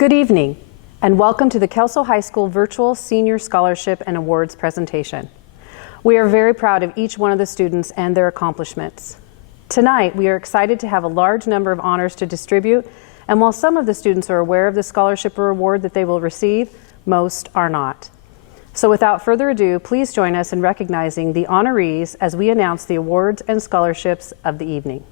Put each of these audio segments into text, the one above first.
Good evening, and welcome to the Kelso High School Virtual Senior Scholarship and Awards presentation. We are very proud of each one of the students and their accomplishments. Tonight, we are excited to have a large number of honors to distribute, and while some of the students are aware of the scholarship or award that they will receive, most are not. So without further ado, please join us in recognizing the honorees as we announce the awards and scholarships of the evening.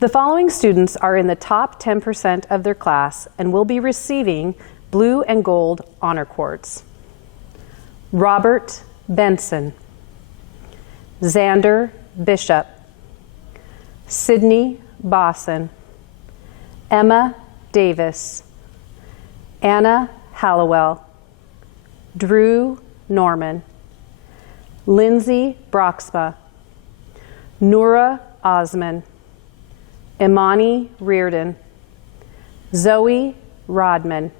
The following students are in the top 10% of their class and will be receiving blue and gold honor cords. Robert Benson, Xander Bishop, Sydney Bosson, Emma Davis, Anna Hallowell, Drew Norman, Lindsay Broxma, Nora Osman, Imani Reardon, Zoe Rodman,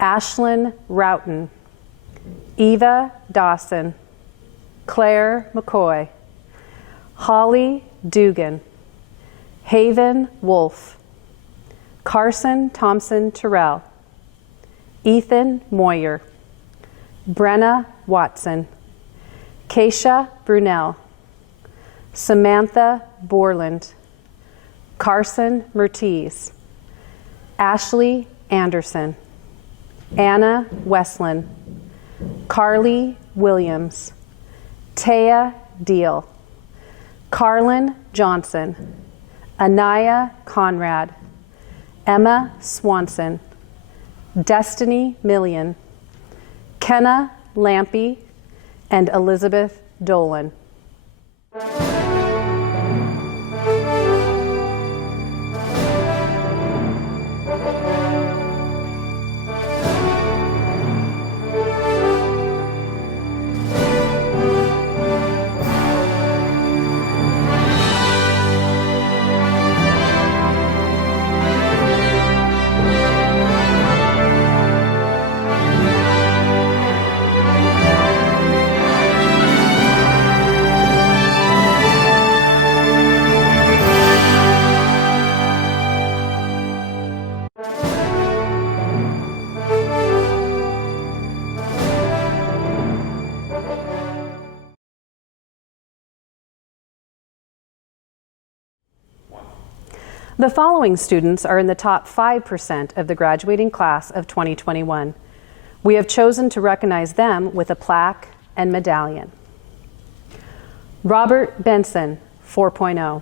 Ashlyn Roughton, Eva Dawson, Claire McCoy, Holly Dugan, Haven Wolf, Carson Thompson Terrell, Ethan Moyer, Brenna Watson, Keisha Brunel, Samantha Borland, Carson Mertiz, Ashley Anderson, Anna Westland, Carly Williams, Taya Deal, Carlin Johnson, Anaya Conrad, Emma Swanson, Destiny Million, Kenna Lampy, and Elizabeth Dolan. The following students are in the top 5% of the graduating class of 2021. We have chosen to recognize them with a plaque and medallion. Robert Benson, 4.0.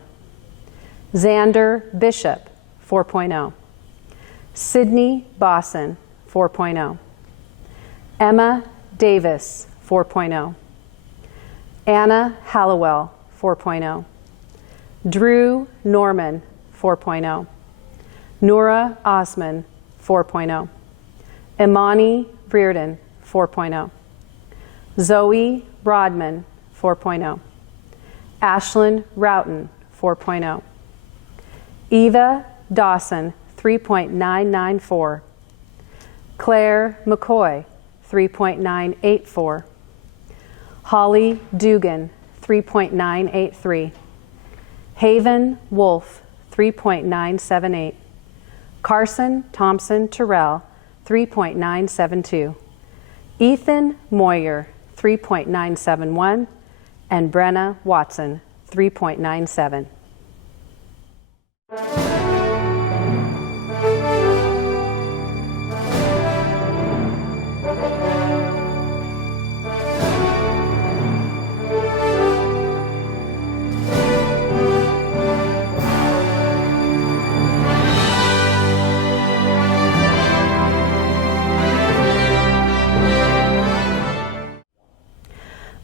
Xander Bishop, 4.0. Sydney Bosson, 4.0. Emma Davis, 4.0. Anna Hallowell, 4.0. Drew Norman, 4.0. Nora Osman, 4.0. Imani Reardon, 4.0. Zoe Rodman, 4.0. Ashlyn Roughton, 4.0. Eva Dawson, 3.994. Claire McCoy, 3.984. Holly Dugan, 3.983. Haven Wolf, 3.978. Carson Thompson Terrell, 3.972. Ethan Moyer, 3.971. And Brenna Watson, 3.97.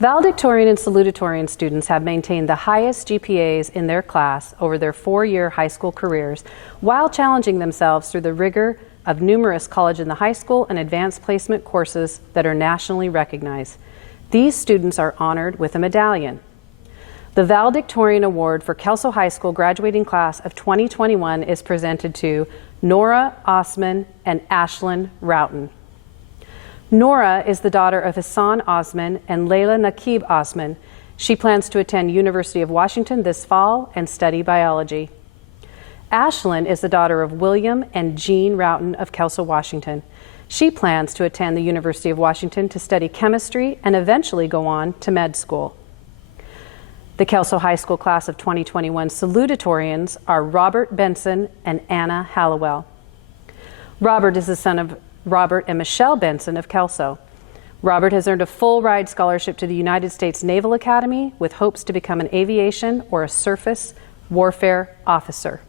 Valedictorian and salutatorian students have maintained the highest GPAs in their class over their 4-year high school careers while challenging themselves through the rigor of numerous college in the high school and advanced placement courses that are nationally recognized. These students are honored with a medallion. The Valedictorian Award for Kelso High School graduating class of 2021 is presented to Nora Osman and Ashlyn Roughton. Nora is the daughter of Hassan Osman and Layla Nakib Osman. She plans to attend University of Washington this fall and study biology. Ashlyn is the daughter of William and Jean Roughton of Kelso, Washington. She plans to attend the University of Washington to study chemistry and eventually go on to med school. The Kelso High School class of 2021 salutatorians are Robert Benson and Anna Hallowell. Robert is the son of Robert and Michelle Benson of Kelso. Robert has earned a full ride scholarship to the United States Naval Academy with hopes to become an aviation or a surface warfare officer.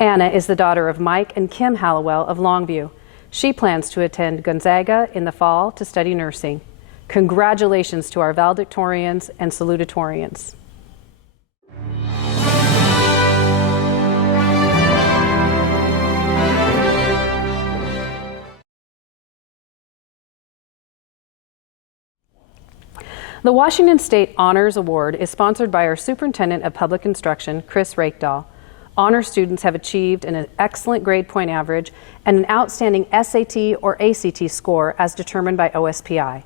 Anna is the daughter of Mike and Kim Hallowell of Longview. She plans to attend Gonzaga in the fall to study nursing. Congratulations to our valedictorians and salutatorians. The Washington State Honors Award is sponsored by our Superintendent of Public Instruction, Chris Rakedahl. Honor students have achieved an excellent grade point average and an outstanding SAT or ACT score as determined by OSPI.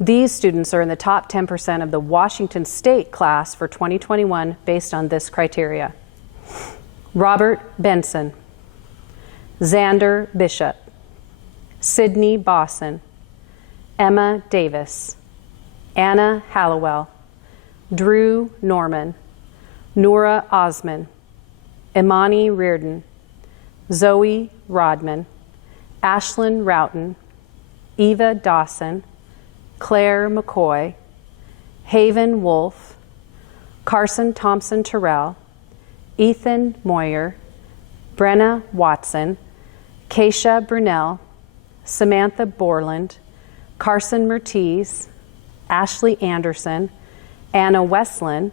These students are in the top 10% of the Washington State class for 2021 based on this criteria. Robert Benson, Xander Bishop, Sydney Bosson, Emma Davis, Anna Hallowell, Drew Norman, Nora Osman, Imani Reardon, Zoe Rodman, Ashlyn Roughton, Eva Dawson, Claire McCoy, Haven Wolf, Carson Thompson Terrell, Ethan Moyer, Brenna Watson, Keisha Brunell, Samantha Borland, Carson Mertiz, Ashley Anderson, Anna Westland,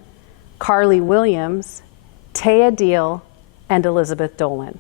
Carly Williams, Taya Deal, and Elizabeth Dolan.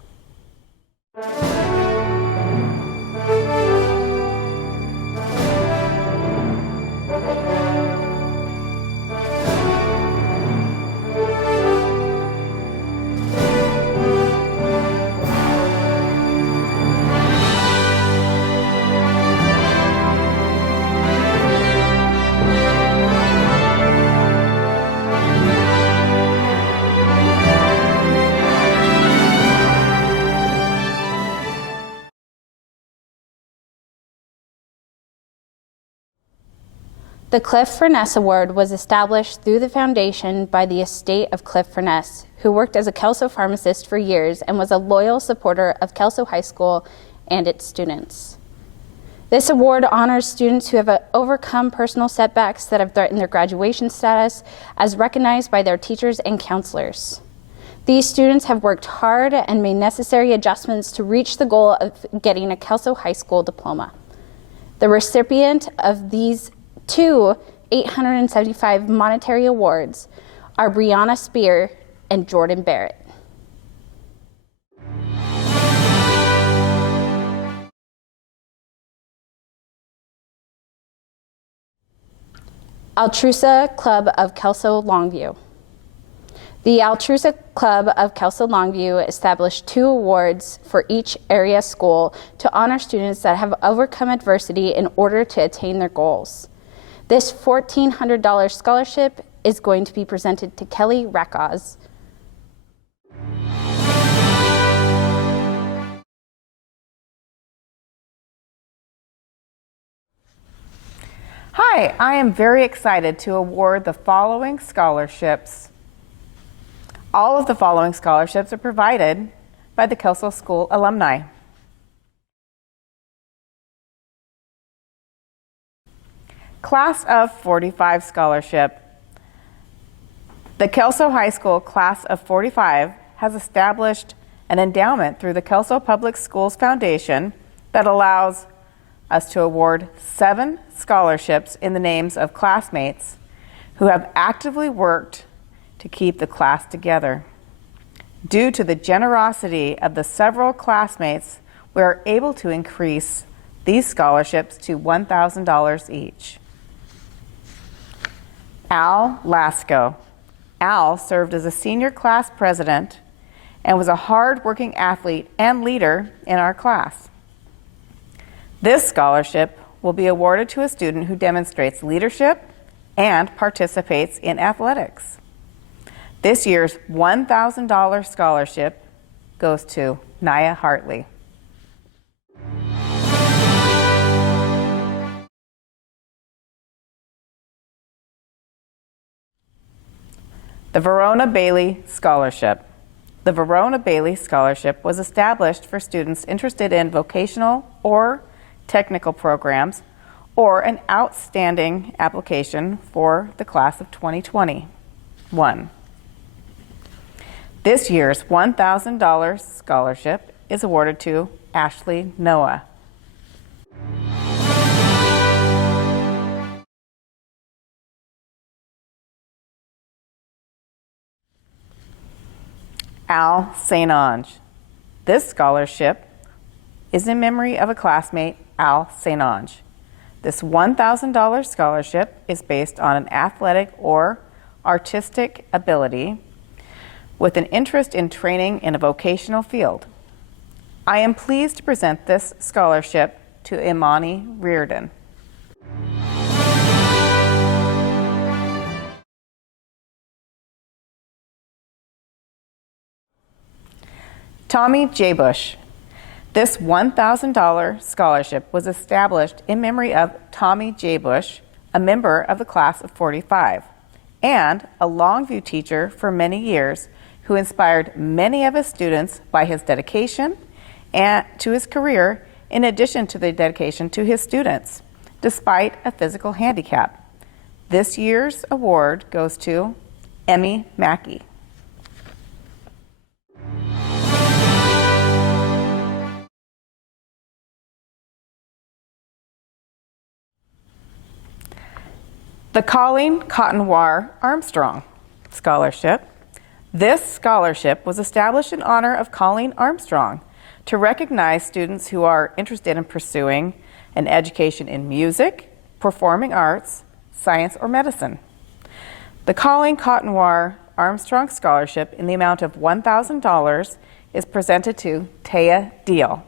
The Cliff Furness Award was established through the foundation by the estate of Cliff Furness, who worked as a Kelso pharmacist for years and was a loyal supporter of Kelso High School and its students. This award honors students who have overcome personal setbacks that have threatened their graduation status, as recognized by their teachers and counselors. These students have worked hard and made necessary adjustments to reach the goal of getting a Kelso High School diploma. The recipient of these two 875 monetary awards are Brianna Spear and Jordan Barrett. Altrusa Club of Kelso Longview. The Altrusa Club of Kelso Longview established 2 awards for each area school to honor students that have overcome adversity in order to attain their goals. This $1,400 scholarship is going to be presented to Kelly Rackaz. Hi, I am very excited to award the following scholarships. All of the following scholarships are provided by the Kelso School alumni. Class of 45 Scholarship. The Kelso High School Class of 45 has established an endowment through the Kelso Public Schools Foundation that allows us to award 7 scholarships in the names of classmates who have actively worked to keep the class together. Due to the generosity of the several classmates, we are able to increase these scholarships to $1,000 each. Al Lasco. Al served as a senior class president and was a hard-working athlete and leader in our class. This scholarship will be awarded to a student who demonstrates leadership and participates in athletics. This year's $1,000 scholarship goes to Naya Hartley. The Verona Bailey Scholarship. The Verona Bailey Scholarship was established for students interested in vocational or technical programs or an outstanding application for the class of 2021. This year's $1,000 scholarship is awarded to Ashley Noah. Al St. Ange. This scholarship is in memory of a classmate, Al St. Ange. This $1,000 scholarship is based on an athletic or artistic ability with an interest in training in a vocational field. I am pleased to present this scholarship to Imani Reardon. Tommy J. Bush. This $1,000 scholarship was established in memory of Tommy J. Bush, a member of the class of 45, and a Longview teacher for many years who inspired many of his students by his dedication and to his career in addition to the dedication to his students, despite a physical handicap. This year's award goes to Emmy Mackey. The Colleen Cottonwar Armstrong Scholarship. This scholarship was established in honor of Colleen Armstrong to recognize students who are interested in pursuing an education in music, performing arts, science, or medicine. The Colleen Cottonwar Armstrong Scholarship in the amount of $1,000 is presented to Taya Deal.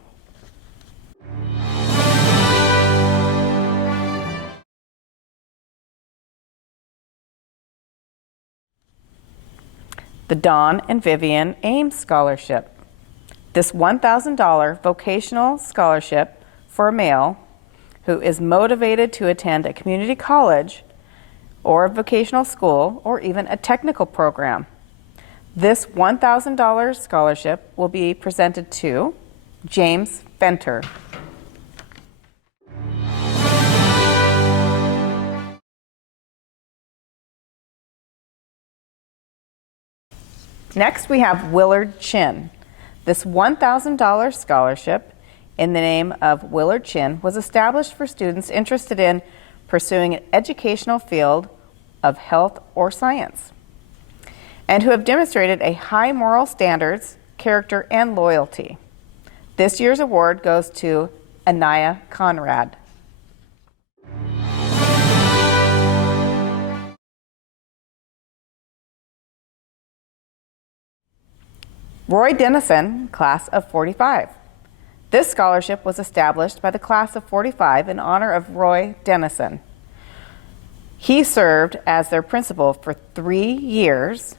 The Dawn and Vivian Ames Scholarship. This $1,000 vocational scholarship for a male who is motivated to attend a community college or a vocational school or even a technical program. This $1,000 scholarship will be presented to James Fenter. Next, we have Willard Chin. This $1,000 scholarship in the name of Willard Chin was established for students interested in pursuing an educational field of health or science and who have demonstrated a high moral standards, character, and loyalty. This year's award goes to Anaya Conrad. Roy Dennison, class of 45. This scholarship was established by the class of 45 in honor of Roy Dennison. He served as their principal for 3 years.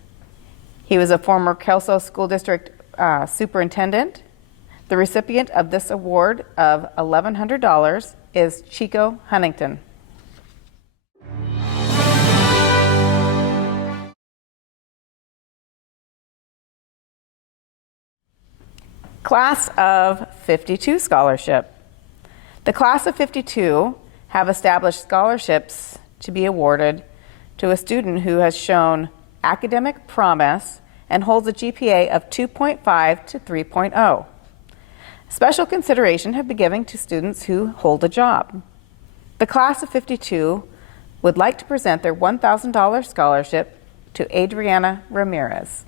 He was a former Kelso School District superintendent. The recipient of this award of $1,100 is Chico Huntington. Class of 52 Scholarship. The Class of 52 have established scholarships to be awarded to a student who has shown academic promise and holds a GPA of 2.5 to 3.0. Special consideration have been given to students who hold a job. The Class of 52 would like to present their $1,000 scholarship to Adriana Ramirez.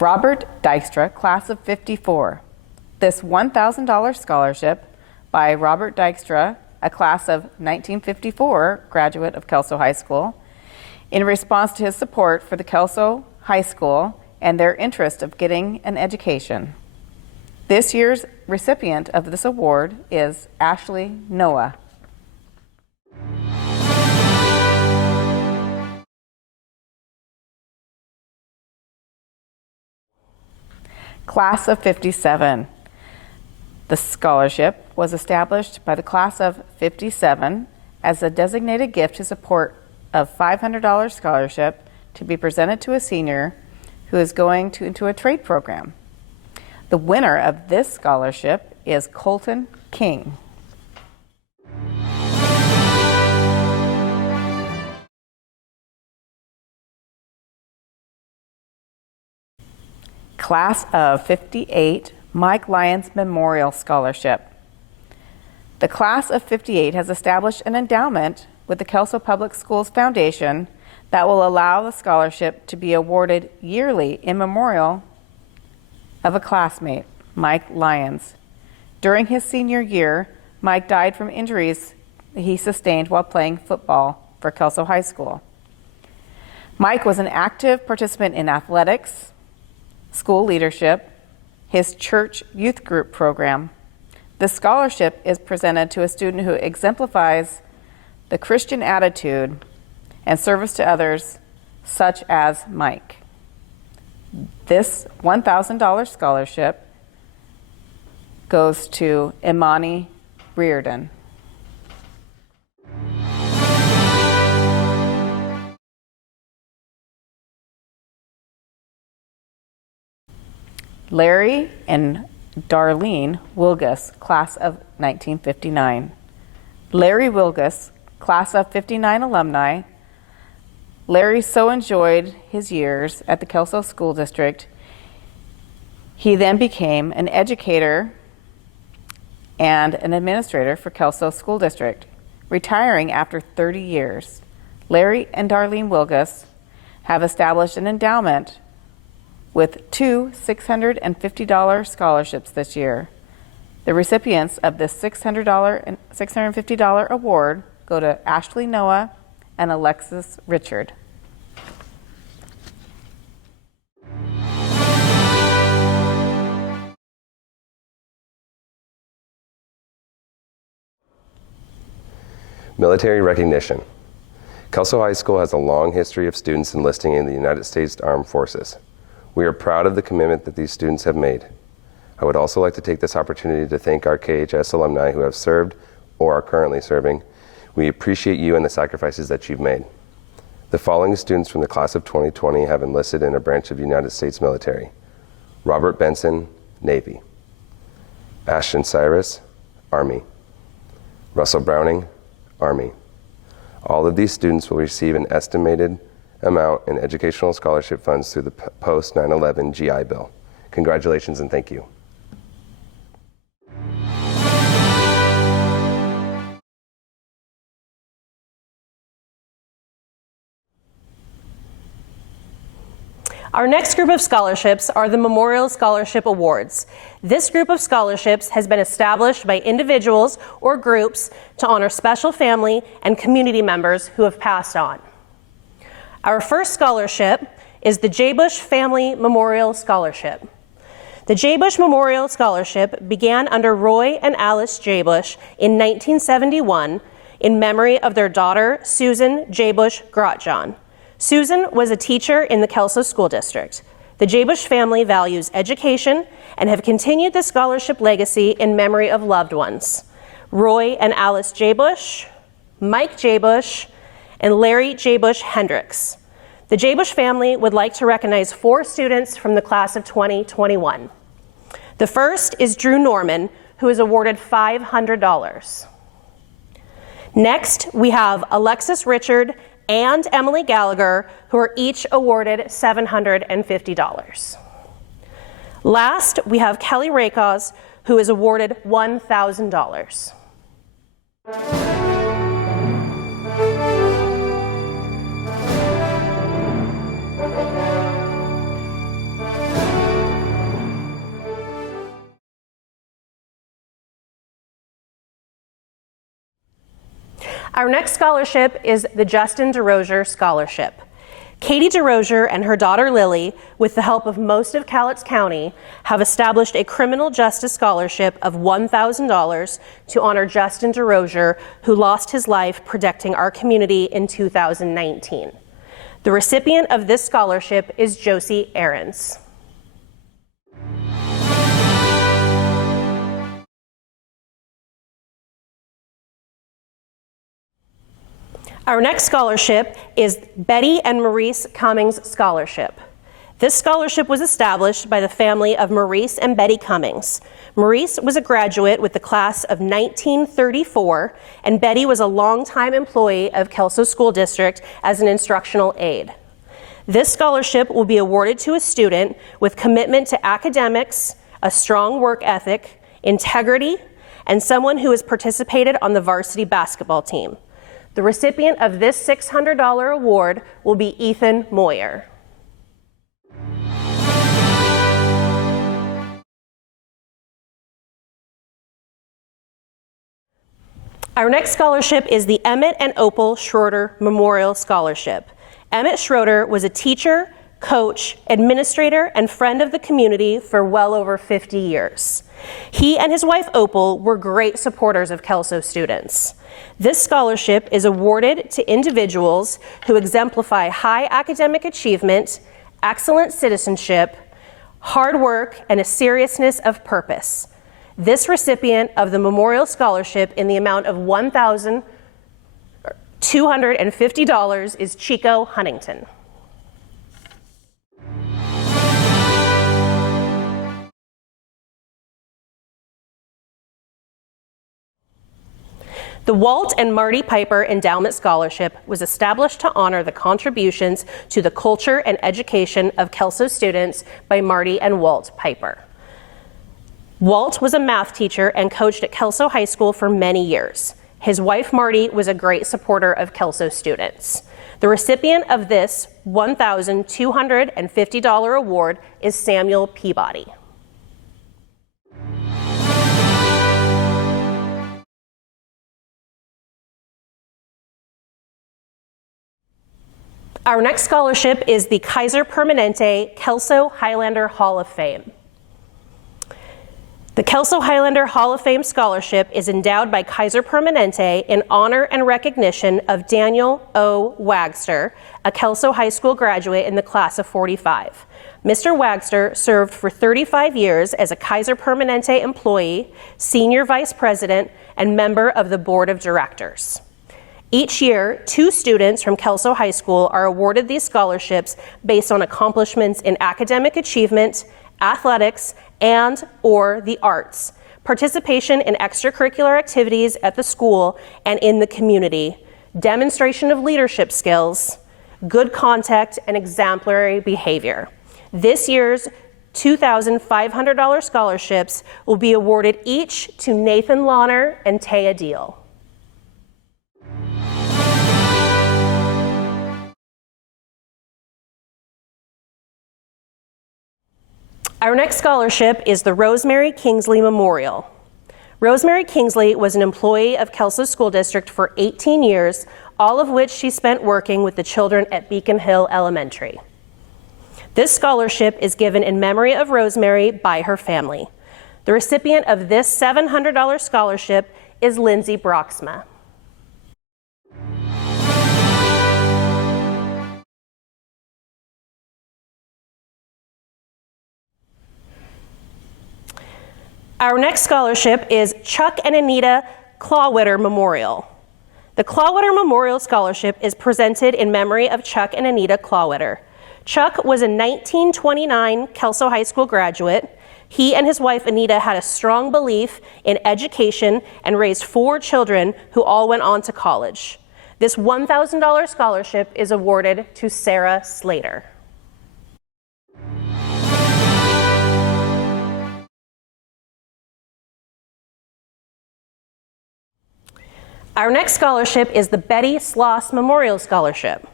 Robert Dykstra, class of 54. This $1,000 scholarship by Robert Dykstra, a class of 1954 graduate of Kelso High School, in response to his support for the Kelso High School and their interest of getting an education. This year's recipient of this award is Ashley Noah. Class of 57. The scholarship was established by the class of 57 as a designated gift to support a $500 scholarship to be presented to a senior who is going into a trade program. The winner of this scholarship is Colton King. Class of 58, Mike Lyons Memorial Scholarship. The class of 58 has established an endowment with the Kelso Public Schools Foundation that will allow the scholarship to be awarded yearly in memorial of a classmate, Mike Lyons. During his senior year, Mike died from injuries he sustained while playing football for Kelso High School. Mike was an active participant in athletics, school leadership, his church youth group program. This scholarship is presented to a student who exemplifies the Christian attitude and service to others, such as Mike. This $1,000 scholarship goes to Imani Reardon. Larry and Darlene Wilgus, class of 1959. Larry Wilgus, class of 59 alumni. Larry so enjoyed his years at the Kelso School District. He then became an educator and an administrator for Kelso School District, retiring after 30 years. Larry and Darlene Wilgus have established an endowment with two $650 scholarships this year. The recipients of this $600 and $650 award go to Ashley Noah and Alexis Richard. Military recognition. Kelso High School has a long history of students enlisting in the United States Armed Forces. We are proud of the commitment that these students have made. I would also like to take this opportunity to thank our KHS alumni who have served or are currently serving. We appreciate you and the sacrifices that you've made. The following students from the class of 2020 have enlisted in a branch of the United States military. Robert Benson, Navy. Ashton Cyrus, Army. Russell Browning, Army. All of these students will receive an estimated amount in educational scholarship funds through the post 9/11 GI Bill. Congratulations and thank you. Our next group of scholarships are the Memorial Scholarship Awards. This group of scholarships has been established by individuals or groups to honor special family and community members who have passed on. Our first scholarship is the J. Bush Family Memorial Scholarship. The J. Bush Memorial Scholarship began under Roy and Alice J. Bush in 1971 in memory of their daughter, Susan J. Bush Grotjohn. Susan was a teacher in the Kelso School District. The J. Bush family values education and have continued the scholarship legacy in memory of loved ones. Roy and Alice J. Bush, Mike J. Bush, and Larry J. Bush Hendricks. The J. Bush family would like to recognize 4 students from the class of 2021. The first is Drew Norman, who is awarded $500. Next, we have Alexis Richard and Emily Gallagher, who are each awarded $750. Last, we have Kelly Rakos, who is awarded $1,000. Our next scholarship is the Justin DeRozier Scholarship. Katie DeRozier and her daughter Lily, with the help of most of Cowlitz County, have established a criminal justice scholarship of $1,000 to honor Justin DeRozier, who lost his life protecting our community in 2019. The recipient of this scholarship is Josie Ahrens. Our next scholarship is Betty and Maurice Cummings Scholarship. This scholarship was established by the family of Maurice and Betty Cummings. Maurice was a graduate with the class of 1934, and Betty was a longtime employee of Kelso School District as an instructional aide. This scholarship will be awarded to a student with commitment to academics, a strong work ethic, integrity, and someone who has participated on the varsity basketball team. The recipient of this $600 award will be Ethan Moyer. Our next scholarship is the Emmett and Opal Schroeder Memorial Scholarship. Emmett Schroeder was a teacher, coach, administrator, and friend of the community for well over 50 years. He and his wife Opal were great supporters of Kelso students. This scholarship is awarded to individuals who exemplify high academic achievement, excellent citizenship, hard work, and a seriousness of purpose. This recipient of the Memorial Scholarship in the amount of $1,250 is Chico Huntington. The Walt and Marty Piper Endowment Scholarship was established to honor the contributions to the culture and education of Kelso students by Marty and Walt Piper. Walt was a math teacher and coached at Kelso High School for many years. His wife Marty was a great supporter of Kelso students. The recipient of this $1,250 award is Samuel Peabody. Our next scholarship is the Kaiser Permanente Kelso Highlander Hall of Fame. The Kelso Highlander Hall of Fame Scholarship is endowed by Kaiser Permanente in honor and recognition of Daniel O. Wagster, a Kelso High School graduate in the class of 45. Mr. Wagster served for 35 years as a Kaiser Permanente employee, senior vice president, and member of the board of directors. Each year, 2 students from Kelso High School are awarded these scholarships based on accomplishments in academic achievement, athletics, and/or the arts, participation in extracurricular activities at the school and in the community, demonstration of leadership skills, good conduct, and exemplary behavior. This year's $2,500 scholarships will be awarded each to Nathan Launer and Taya Deal. Our next scholarship is the Rosemary Kingsley Memorial. Rosemary Kingsley was an employee of Kelso School District for 18 years, all of which she spent working with the children at Beacon Hill Elementary. This scholarship is given in memory of Rosemary by her family. The recipient of this $700 scholarship is Lindsay Broxma. Our next scholarship is Chuck and Anita Clawwitter Memorial. The Clawwitter Memorial Scholarship is presented in memory of Chuck and Anita Clawwitter. Chuck was a 1929 Kelso High School graduate. He and his wife Anita had a strong belief in education and raised 4 children who all went on to college. This $1,000 scholarship is awarded to Sarah Slater. Our next scholarship is the Betty Schloss Memorial Scholarship.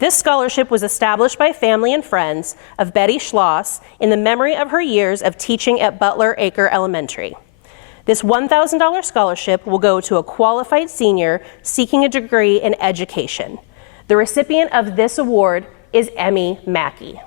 This scholarship was established by family and friends of Betty Schloss in the memory of her years of teaching at Butler Acre Elementary. This $1,000 scholarship will go to a qualified senior seeking a degree in education. The recipient of this award is Emmy Mackey.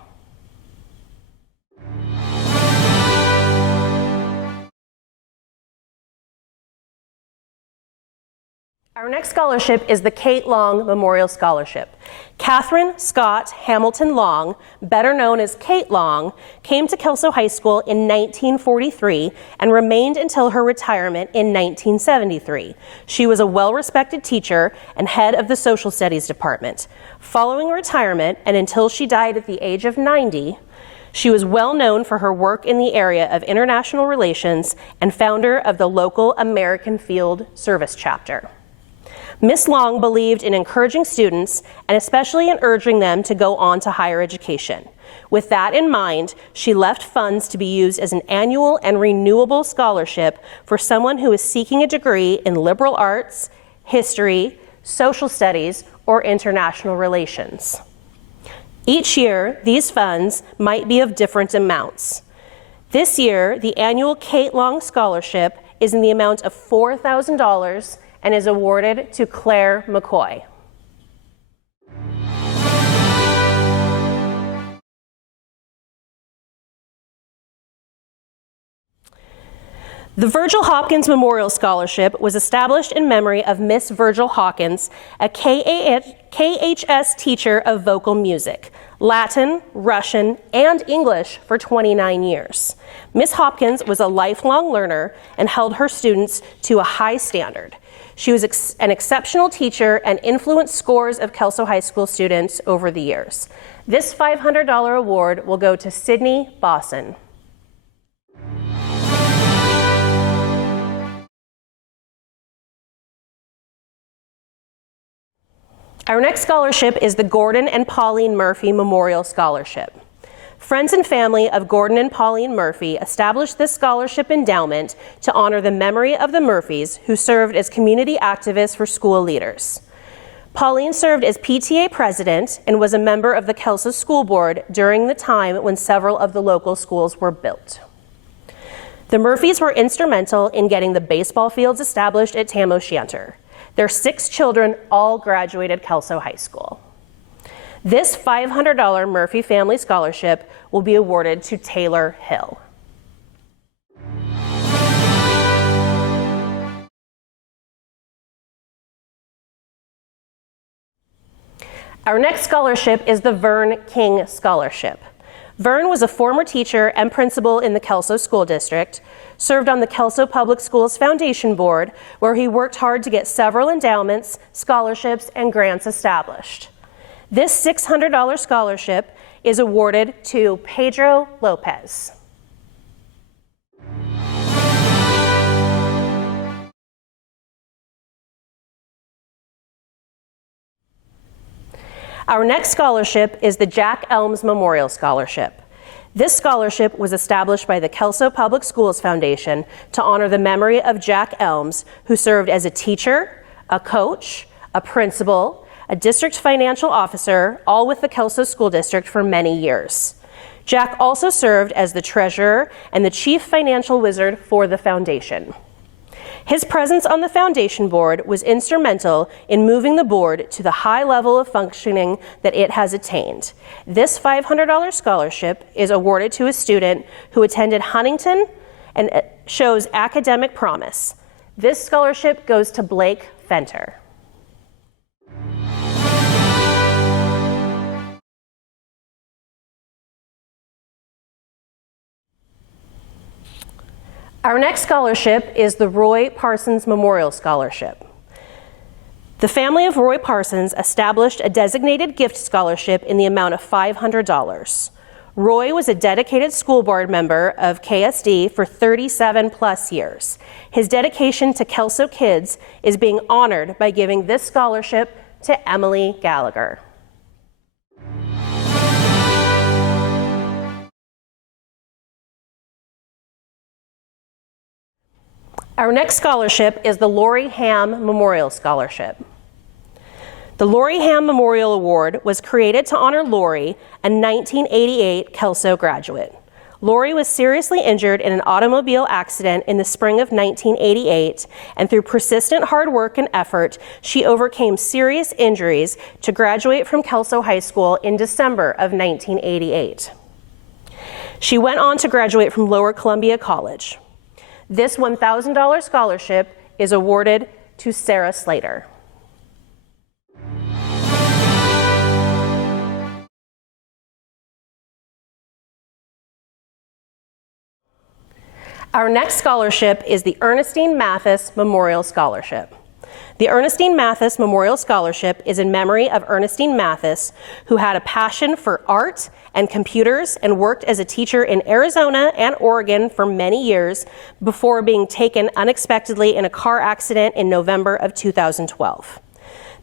Our next scholarship is the Kate Long Memorial Scholarship. Catherine Scott Hamilton Long, better known as Kate Long, came to Kelso High School in 1943 and remained until her retirement in 1973. She was a well-respected teacher and head of the Social Studies Department. Following retirement and until she died at the age of 90, she was well known for her work in the area of international relations and founder of the local American Field Service chapter. Miss Long believed in encouraging students and especially in urging them to go on to higher education. With that in mind, she left funds to be used as an annual and renewable scholarship for someone who is seeking a degree in liberal arts, history, social studies, or international relations. Each year, these funds might be of different amounts. This year, the annual Kate Long Scholarship is in the amount of $4,000 and is awarded to Claire McCoy. The Virgil Hopkins Memorial Scholarship was established in memory of Miss Virgil Hawkins, a KHS teacher of vocal music, Latin, Russian, and English for 29 years. Miss Hopkins was a lifelong learner and held her students to a high standard. She was an exceptional teacher and influenced scores of Kelso High School students over the years. This $500 award will go to Sydney Bosson. Our next scholarship is the Gordon and Pauline Murphy Memorial Scholarship. Friends and family of Gordon and Pauline Murphy established this scholarship endowment to honor the memory of the Murphys who served as community activists for school leaders. Pauline served as PTA president and was a member of the Kelso School Board during the time when several of the local schools were built. The Murphys were instrumental in getting the baseball fields established at Tam O'Shanter. Their 6 children all graduated Kelso High School. This $500 Murphy Family Scholarship will be awarded to Taylor Hill. Our next scholarship is the Vern King Scholarship. Vern was a former teacher and principal in the Kelso School District, served on the Kelso Public Schools Foundation Board, where he worked hard to get several endowments, scholarships, and grants established. This $600 scholarship is awarded to Pedro Lopez. Our next scholarship is the Jack Elms Memorial Scholarship. This scholarship was established by the Kelso Public Schools Foundation to honor the memory of Jack Elms, who served as a teacher, a coach, a principal, a district financial officer, all with the Kelso School District for many years. Jack also served as the treasurer and the chief financial wizard for the foundation. His presence on the foundation board was instrumental in moving the board to the high level of functioning that it has attained. This $500 scholarship is awarded to a student who attended Huntington and shows academic promise. This scholarship goes to Blake Fenter. Our next scholarship is the Roy Parsons Memorial Scholarship. The family of Roy Parsons established a designated gift scholarship in the amount of $500. Roy was a dedicated school board member of KSD for 37 plus years. His dedication to Kelso kids is being honored by giving this scholarship to Emily Gallagher. Our next scholarship is the Lori Ham Memorial Scholarship. The Lori Ham Memorial Award was created to honor Lori, a 1988 Kelso graduate. Lori was seriously injured in an automobile accident in the spring of 1988, and through persistent hard work and effort, she overcame serious injuries to graduate from Kelso High School in December of 1988. She went on to graduate from Lower Columbia College. This $1,000 scholarship is awarded to Sarah Slater. Our next scholarship is the Ernestine Mathis Memorial Scholarship. The Ernestine Mathis Memorial Scholarship is in memory of Ernestine Mathis, who had a passion for art and computers and worked as a teacher in Arizona and Oregon for many years before being taken unexpectedly in a car accident in November of 2012.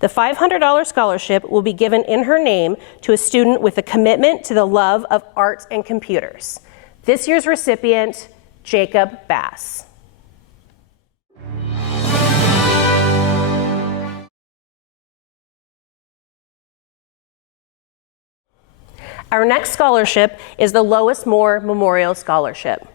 The $500 scholarship will be given in her name to a student with a commitment to the love of art and computers. This year's recipient, Jacob Bass. Our next scholarship is the Lois Moore Memorial Scholarship.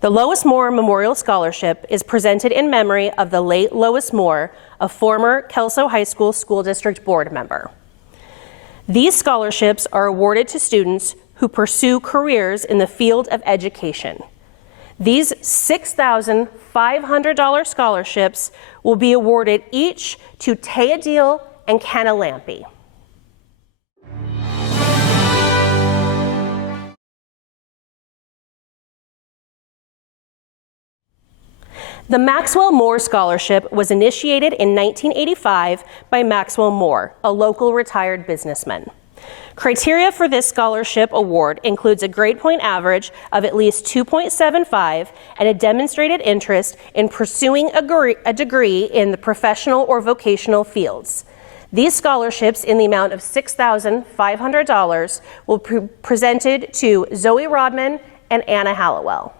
The Lois Moore Memorial Scholarship is presented in memory of the late Lois Moore, a former Kelso High School School District Board member. These scholarships are awarded to students who pursue careers in the field of education. These $6,500 scholarships will be awarded each to Taya Deal and Kenna Lampy. The Maxwell Moore Scholarship was initiated in 1985 by Maxwell Moore, a local retired businessman. Criteria for this scholarship award includes a grade point average of at least 2.75 and a demonstrated interest in pursuing a degree in the professional or vocational fields. These scholarships in the amount of $6,500 will be presented to Zoe Rodman and Anna Hallowell.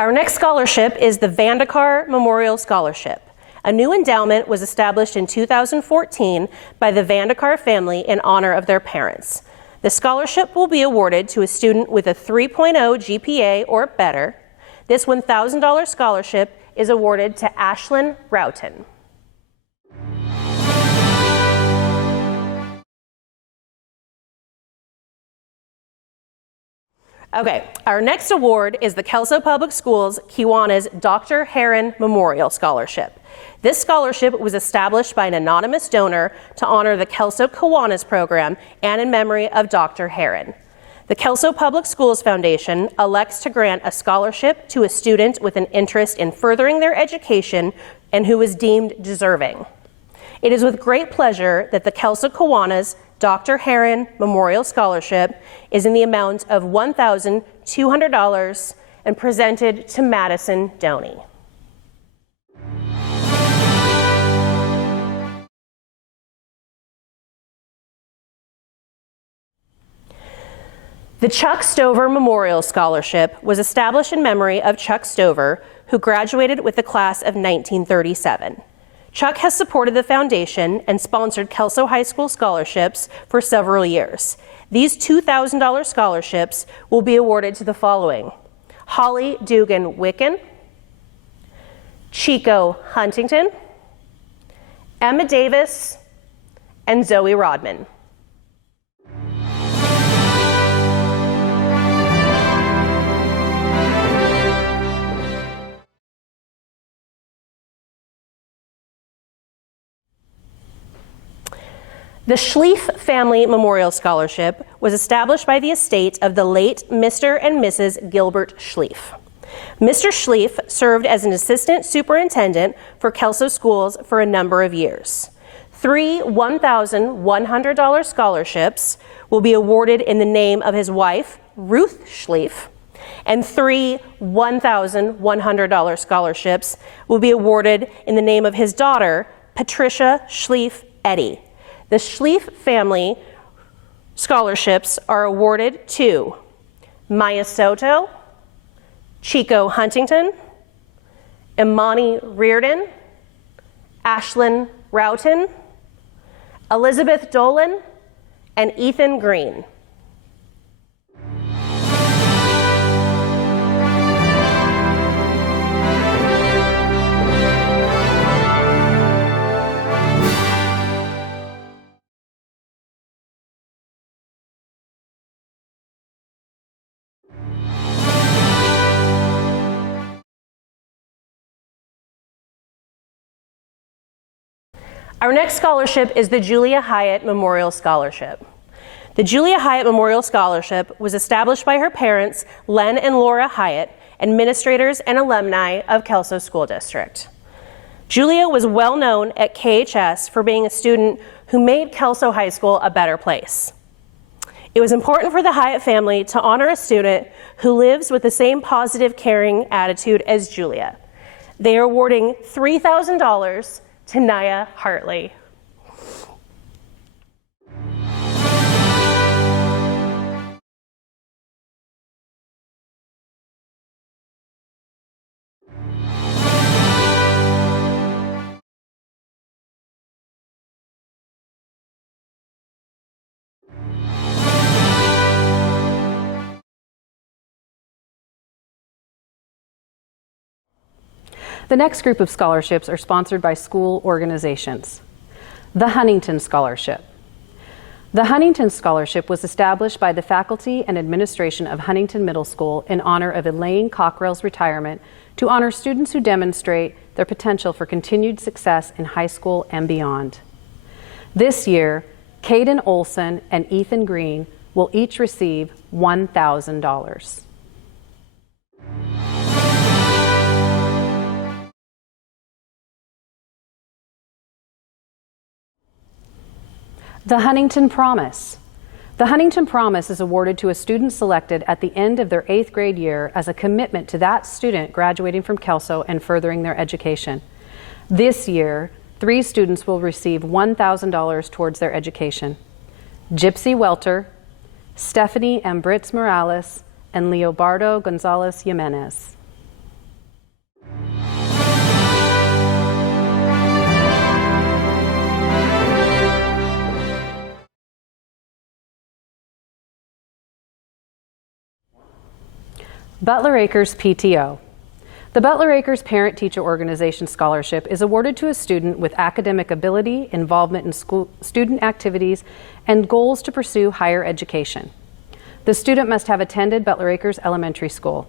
Our next scholarship is the Vandekar Memorial Scholarship. A new endowment was established in 2014 by the Vandekar family in honor of their parents. The scholarship will be awarded to a student with a 3.0 GPA or better. This $1,000 scholarship is awarded to Ashlyn Roughton. Okay, our next award is the Kelso Public Schools Kiwanis Dr. Heron Memorial Scholarship. This scholarship was established by an anonymous donor to honor the Kelso Kiwanis program and in memory of Dr. Heron. The Kelso Public Schools Foundation elects to grant a scholarship to a student with an interest in furthering their education and who is deemed deserving. It is with great pleasure that the Kelso Kiwanis Dr. Heron Memorial Scholarship is in the amount of $1,200 and presented to Madison Doney. The Chuck Stover Memorial Scholarship was established in memory of Chuck Stover, who graduated with the class of 1937. Chuck has supported the foundation and sponsored Kelso High School scholarships for several years. These $2,000 scholarships will be awarded to the following: Holly Dugan Wicken, Chico Huntington, Emma Davis, and Zoe Rodman. The Schlief Family Memorial Scholarship was established by the estate of the late Mr. and Mrs. Gilbert Schlief. Mr. Schlief served as an assistant superintendent for Kelso schools for a number of years. 3 $1,100 scholarships will be awarded in the name of his wife, Ruth Schlief, and 3 $1,100 scholarships will be awarded in the name of his daughter, Patricia Schlief Eddy. The Schlief family scholarships are awarded to Maya Soto, Chico Huntington, Imani Reardon, Ashlyn Roughton, Elizabeth Dolan, and Ethan Green. Our next scholarship is the Julia Hyatt Memorial Scholarship. The Julia Hyatt Memorial Scholarship was established by her parents, Len and Laura Hyatt, administrators and alumni of Kelso School District. Julia was well known at KHS for being a student who made Kelso High School a better place. It was important for the Hyatt family to honor a student who lives with the same positive, caring attitude as Julia. They are awarding $3,000 to Naya Hartley. The next group of scholarships are sponsored by school organizations. The Huntington Scholarship. The Huntington Scholarship was established by the faculty and administration of Huntington Middle School in honor of Elaine Cockrell's retirement to honor students who demonstrate their potential for continued success in high school and beyond. This year, Caden Olson and Ethan Green will each receive $1,000. The Huntington Promise. The Huntington Promise is awarded to a student selected at the end of their 8th grade year as a commitment to that student graduating from Kelso and furthering their education. This year, 3 students will receive $1,000 towards their education. Gypsy Welter, Stephanie Ambritz Morales, and Leobardo Gonzalez Jimenez. Butler Acres PTO. The Butler Acres Parent-Teacher Organization Scholarship is awarded to a student with academic ability, involvement in school, student activities, and goals to pursue higher education. The student must have attended Butler Acres Elementary School.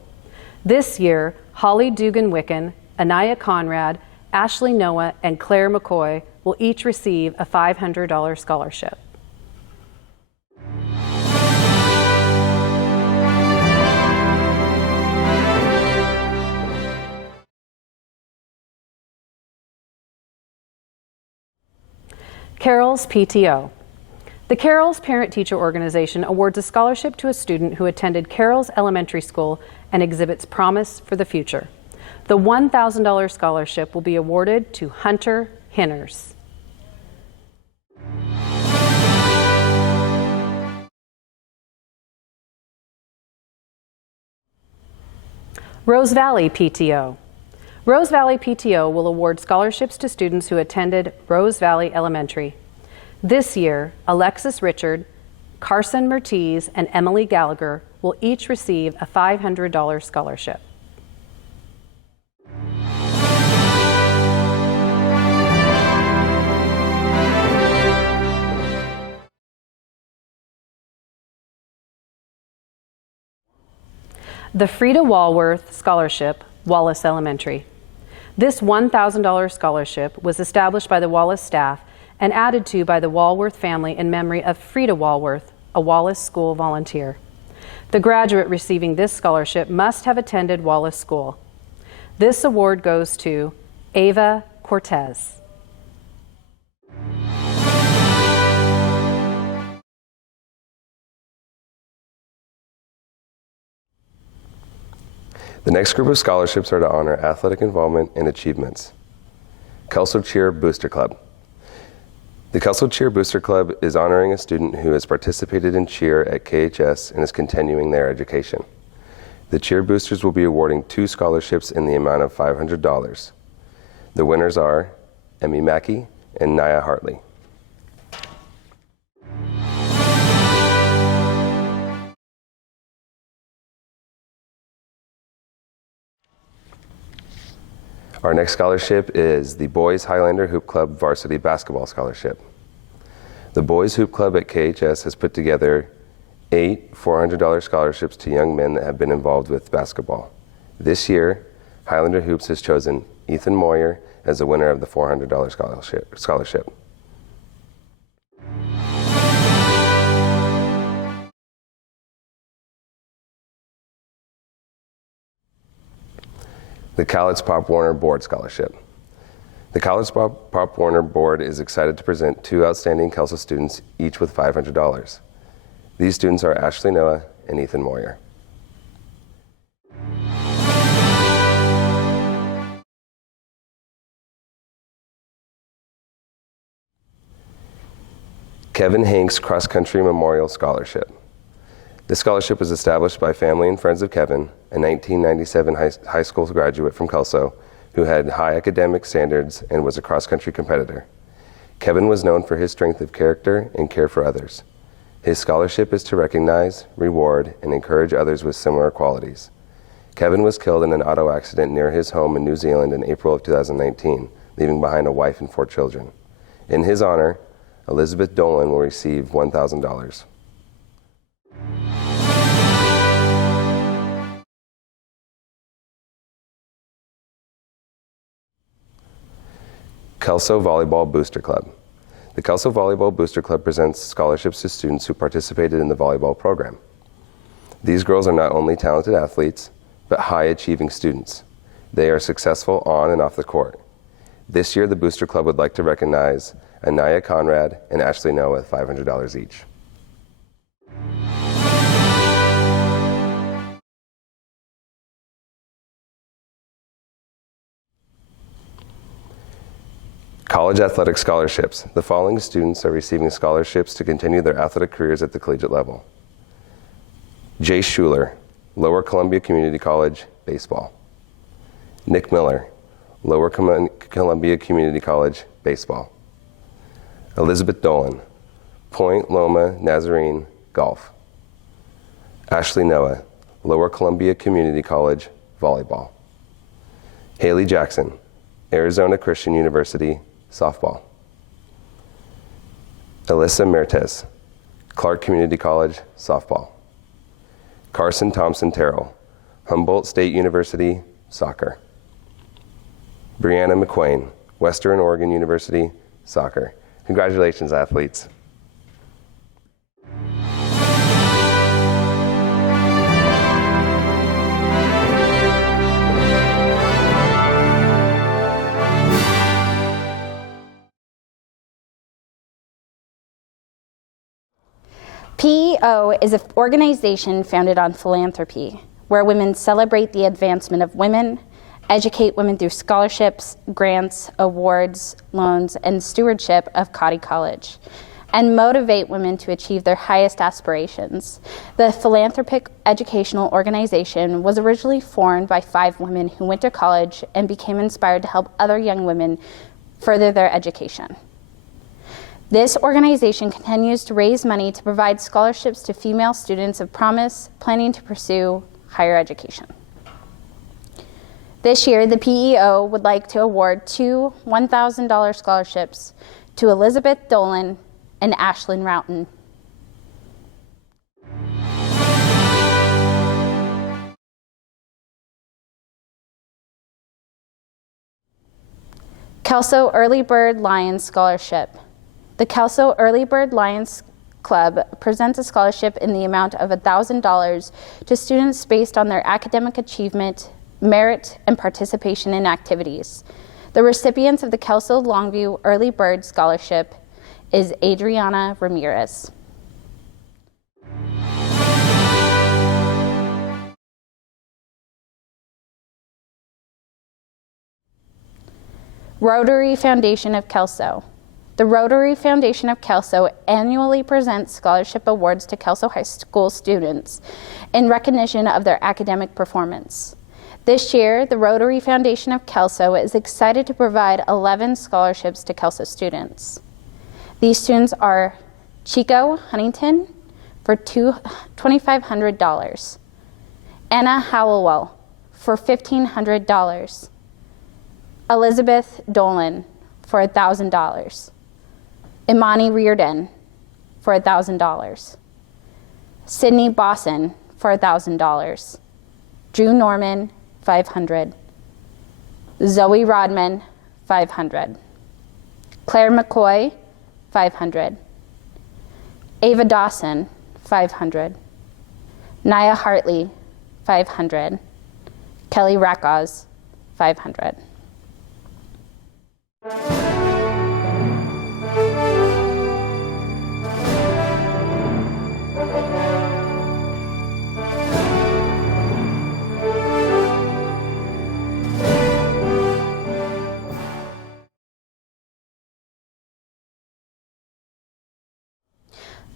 This year, Holly Dugan-Wicken, Anaya Conrad, Ashley Noah, and Claire McCoy will each receive a $500 scholarship. Carroll's PTO. The Carroll's Parent-Teacher Organization awards a scholarship to a student who attended Carroll's Elementary School and exhibits promise for the future. The $1,000 scholarship will be awarded to Hunter Hinners. Rose Valley PTO. Rose Valley PTO will award scholarships to students who attended Rose Valley Elementary. This year, Alexis Richard, Carson Mertiz, and Emily Gallagher will each receive a $500 scholarship. The Frida Walworth Scholarship, Wallace Elementary. This $1,000 scholarship was established by the Wallace staff and added to by the Walworth family in memory of Frida Walworth, a Wallace School volunteer. The graduate receiving this scholarship must have attended Wallace School. This award goes to Ava Cortez. The next group of scholarships are to honor athletic involvement and achievements. Kelso Cheer Booster Club. The Kelso Cheer Booster Club is honoring a student who has participated in cheer at KHS and is continuing their education. The cheer boosters will be awarding 2 scholarships in the amount of $500. The winners are Emmy Mackey and Naya Hartley. Our next scholarship is the Boys Highlander Hoop Club Varsity Basketball Scholarship. The Boys Hoop Club at KHS has put together 8 $400 scholarships to young men that have been involved with basketball. This year, Highlander Hoops has chosen Ethan Moyer as the winner of the $400 scholarship. The Cowlitz Pop Warner Board Scholarship. The Cowlitz Pop Warner Board is excited to present 2 outstanding Kelso students, each with $500. These students are Ashley Noah and Ethan Moyer. Kevin Hanks Cross Country Memorial Scholarship. This scholarship was established by family and friends of Kevin, a 1997 high school graduate from Kelso who had high academic standards and was a cross-country competitor. Kevin was known for his strength of character and care for others. His scholarship is to recognize, reward, and encourage others with similar qualities. Kevin was killed in an auto accident near his home in New Zealand in April of 2019, leaving behind a wife and 4 children. In his honor, Elizabeth Dolan will receive $1,000. Kelso Volleyball Booster Club. The Kelso Volleyball Booster Club presents scholarships to students who participated in the volleyball program. These girls are not only talented athletes, but high-achieving students. They are successful on and off the court. This year, the Booster Club would like to recognize Anaya Conrad and Ashley Noah with $500 each. College Athletic Scholarships. The following students are receiving scholarships to continue their athletic careers at the collegiate level. Jay Schuler, Lower Columbia Community College, baseball. Nick Miller, Lower Columbia Community College, baseball. Elizabeth Dolan, Point Loma Nazarene, golf. Ashley Noah, Lower Columbia Community College, volleyball. Haley Jackson, Arizona Christian University, softball. Alyssa Mertes, Clark Community College, softball. Carson Thompson Terrell, Humboldt State University, soccer. Brianna McQuain, Western Oregon University, soccer. Congratulations, athletes. PEO is an organization founded on philanthropy, where women celebrate the advancement of women, educate women through scholarships, grants, awards, loans, and stewardship of Cotty College, and motivate women to achieve their highest aspirations. The philanthropic educational organization was originally formed by 5 women who went to college and became inspired to help other young women further their education. This organization continues to raise money to provide scholarships to female students of promise planning to pursue higher education. This year, the PEO would like to award 2 $1,000 scholarships to Elizabeth Dolan and Ashlyn Roughton. Kelso Early Bird Lions Scholarship. The Kelso Early Bird Lions Club presents a scholarship in the amount of $1,000 to students based on their academic achievement, merit, and participation in activities. The recipients of the Kelso Longview Early Bird Scholarship is Adriana Ramirez. Rotary Foundation of Kelso. The Rotary Foundation of Kelso annually presents scholarship awards to Kelso High School students in recognition of their academic performance. This year, the Rotary Foundation of Kelso is excited to provide 11 scholarships to Kelso students. These students are Chico Huntington for $2,500, Anna Howell for $1,500, Elizabeth Dolan for $1,000, Imani Reardon for $1,000, Sydney Bosson for $1,000, Drew Norman, $500, Zoe Rodman, $500, Claire McCoy, $500, Ava Dawson, $500, Naya Hartley, $500, Kelly Rackaz, $500.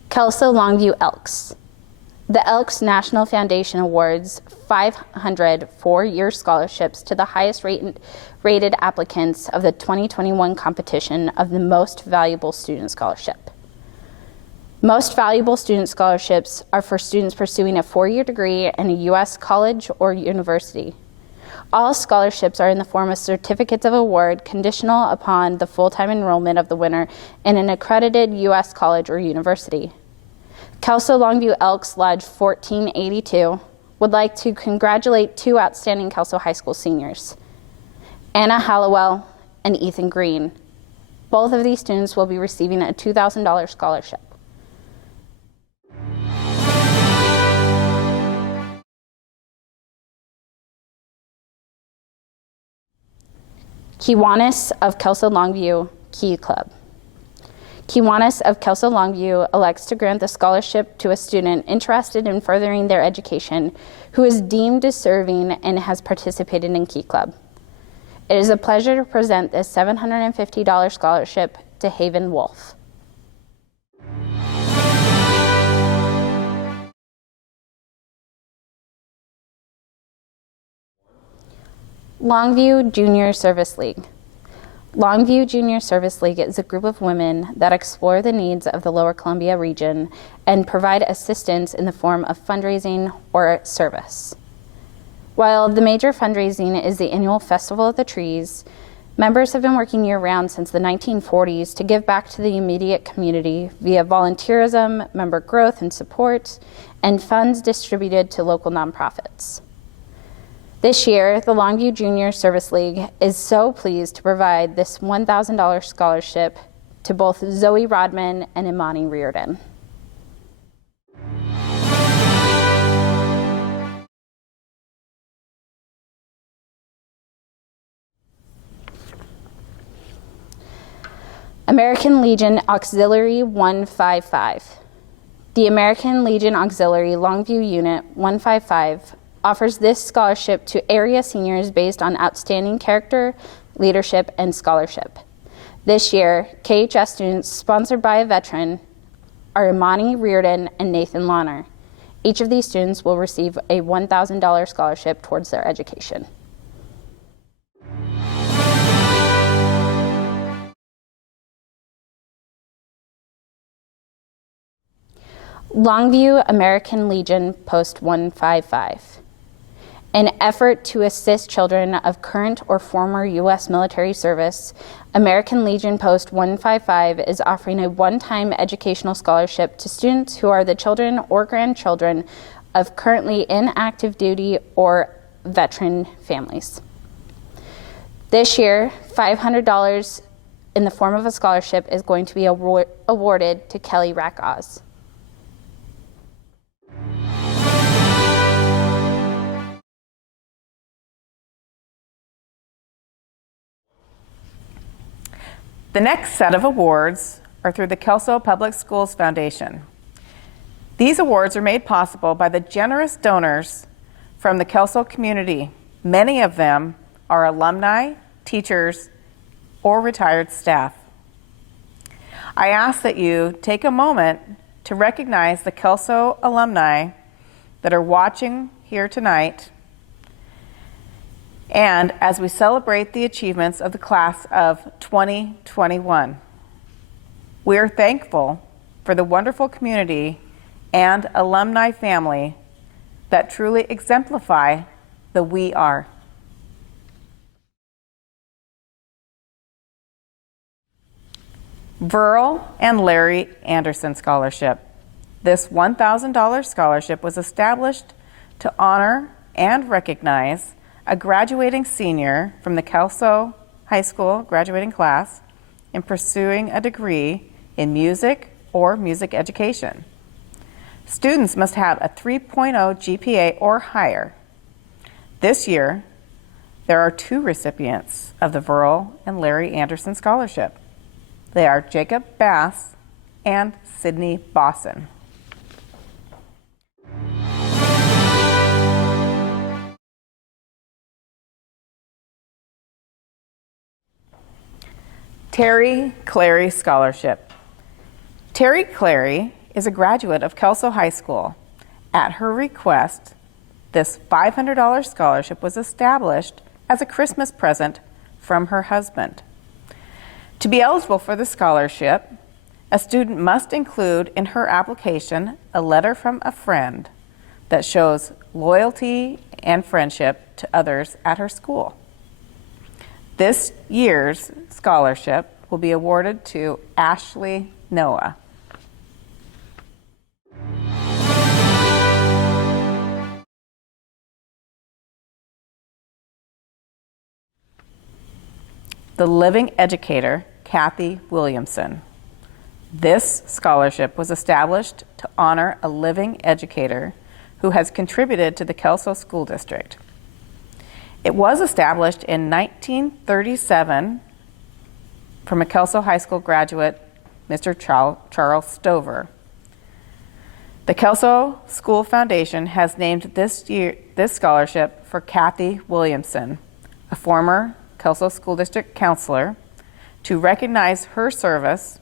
Kelso Longview Elks. The Elks National Foundation awards 500 four-year scholarships to the highest rated applicants of the 2021 competition of the Most Valuable Student Scholarship. Most Valuable Student Scholarships are for students pursuing a four-year degree in a U.S. college or university. All scholarships are in the form of certificates of award conditional upon the full-time enrollment of the winner in an accredited U.S. college or university. Kelso Longview Elks Lodge 1482 would like to congratulate two outstanding Kelso High School seniors, Anna Hallowell and Ethan Green. Both of these students will be receiving a $2,000 scholarship. Kiwanis of Kelso Longview Key Club. Kiwanis of Kelso Longview elects to grant the scholarship to a student interested in furthering their education who is deemed deserving and has participated in Key Club. It is a pleasure to present this $750 scholarship to Haven Wolf. Longview Junior Service League. Longview Junior Service League is a group of women that explore the needs of the Lower Columbia region and provide assistance in the form of fundraising or service. While the major fundraising is the annual Festival of the Trees, members have been working year-round since the 1940s to give back to the immediate community via volunteerism, member growth and support, and funds distributed to local nonprofits. This year, the Longview Junior Service League is so pleased to provide this $1,000 scholarship to both Zoe Rodman and Imani Reardon. American Legion Auxiliary 155. The American Legion Auxiliary Longview Unit 155 offers this scholarship to area seniors based on outstanding character, leadership, and scholarship. This year, KHS students sponsored by a veteran are Imani Reardon and Nathan Launer. Each of these students will receive a $1,000 scholarship towards their education. Longview American Legion Post 155. In an effort to assist children of current or former U.S. military service, American Legion Post 155 is offering a one-time educational scholarship to students who are the children or grandchildren of currently in active duty or veteran families. This year, $500 in the form of a scholarship is going to be awarded to Kelly Rackaz. The next set of awards are through the Kelso Public Schools Foundation. These awards are made possible by the generous donors from the Kelso community. Many of them are alumni, teachers, or retired staff. I ask that you take a moment to recognize the Kelso alumni that are watching here tonight and as we celebrate the achievements of the class of 2021. We are thankful for the wonderful community and alumni family that truly exemplify the we are. Verl and Larry Anderson Scholarship. This $1,000 scholarship was established to honor and recognize a graduating senior from the Kelso High School graduating class in pursuing a degree in music or music education. Students must have a 3.0 GPA or higher. This year, there are 2 recipients of the Verl and Larry Anderson Scholarship. They are Jacob Bass and Sydney Bosson. Terry Clary Scholarship. Terry Clary is a graduate of Kelso High School. At her request, this $500 scholarship was established as a Christmas present from her husband. To be eligible for the scholarship, a student must include in her application a letter from a friend that shows loyalty and friendship to others at her school. This year's scholarship will be awarded to Ashley Noah. The Living Educator, Kathy Williamson. This scholarship was established to honor a living educator who has contributed to the Kelso School District. It was established in 1937 from a Kelso High School graduate, Mr. Charles Stover. The Kelso School Foundation has named this scholarship for Kathy Williamson, a former Kelso School District counselor, to recognize her service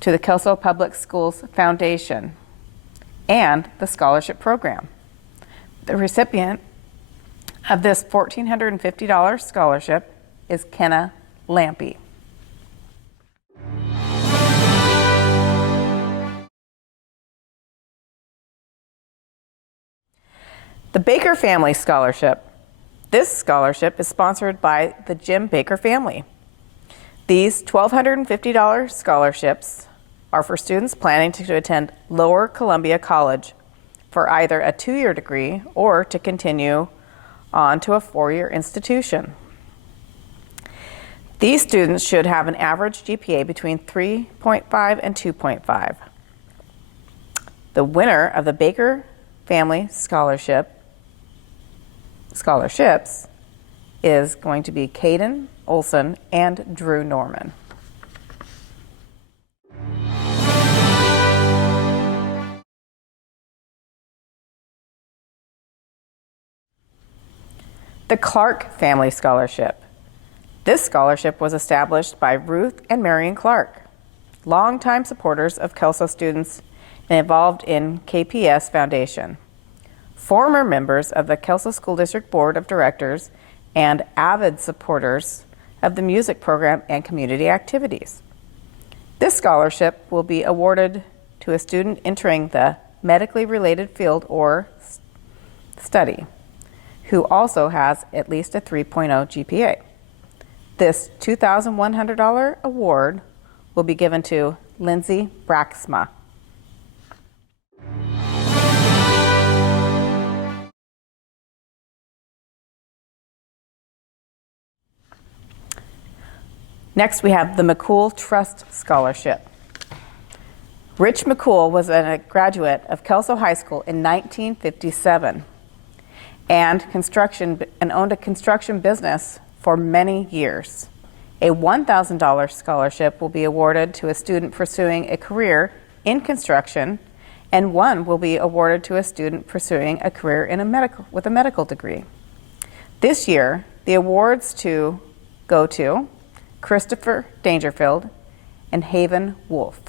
to the Kelso Public Schools Foundation and the scholarship program. The recipient of this $1,450 scholarship is Kenna Lampy. The Baker Family Scholarship. This scholarship is sponsored by the Jim Baker family. These $1,250 scholarships are for students planning to attend Lower Columbia College for either a 2-year degree or to continue on to a 4-year institution. These students should have an average GPA between 3.5 and 2.5. The winner of the Baker Family scholarships is going to be Caden Olson and Drew Norman. The Clark Family Scholarship. This scholarship was established by Ruth and Marion Clark, longtime supporters of Kelso students and involved in KPS Foundation, former members of the Kelso School District Board of Directors, and avid supporters of the music program and community activities. This scholarship will be awarded to a student entering the medically related field or study who also has at least a 3.0 GPA. This $2,100 award will be given to Lindsay Braxma. Next, we have the McCool Trust Scholarship. Rich McCool was a graduate of Kelso High School in 1957 and owned a construction business for many years. A $1,000 scholarship will be awarded to a student pursuing a career in construction, and one will be awarded to a student pursuing a career with a medical degree. This year, the awards go to Christopher Dangerfield and Haven Wolf.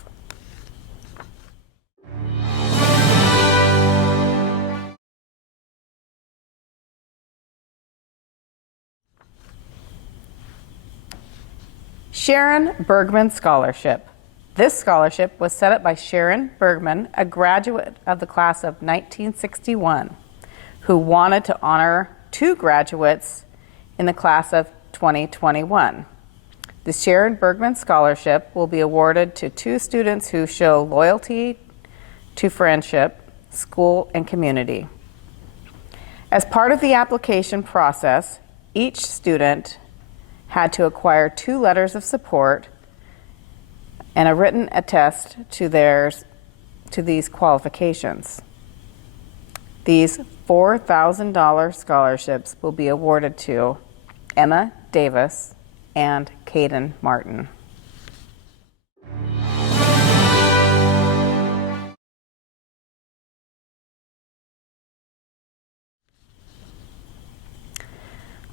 Sharon Bergman Scholarship. This scholarship was set up by Sharon Bergman, a graduate of the class of 1961, who wanted to honor 2 graduates in the class of 2021. The Sharon Bergman Scholarship will be awarded to 2 students who show loyalty to friendship, school, and community. As part of the application process, each student had to acquire 2 letters of support and a written attest to these qualifications. These $4,000 scholarships will be awarded to Emma Davis and Caden Martin.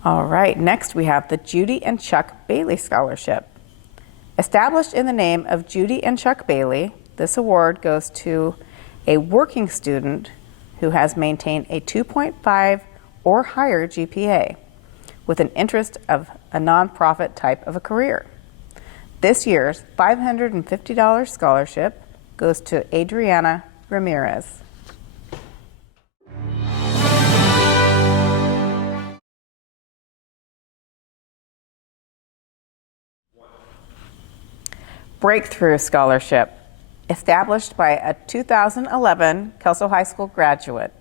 All right, next we have the Judy and Chuck Bailey Scholarship. Established in the name of Judy and Chuck Bailey, this award goes to a working student who has maintained a 2.5 or higher GPA with an interest of a nonprofit type of a career. This year's $550 scholarship goes to Adriana Ramirez. Breakthrough Scholarship, established by a 2011 Kelso High School graduate,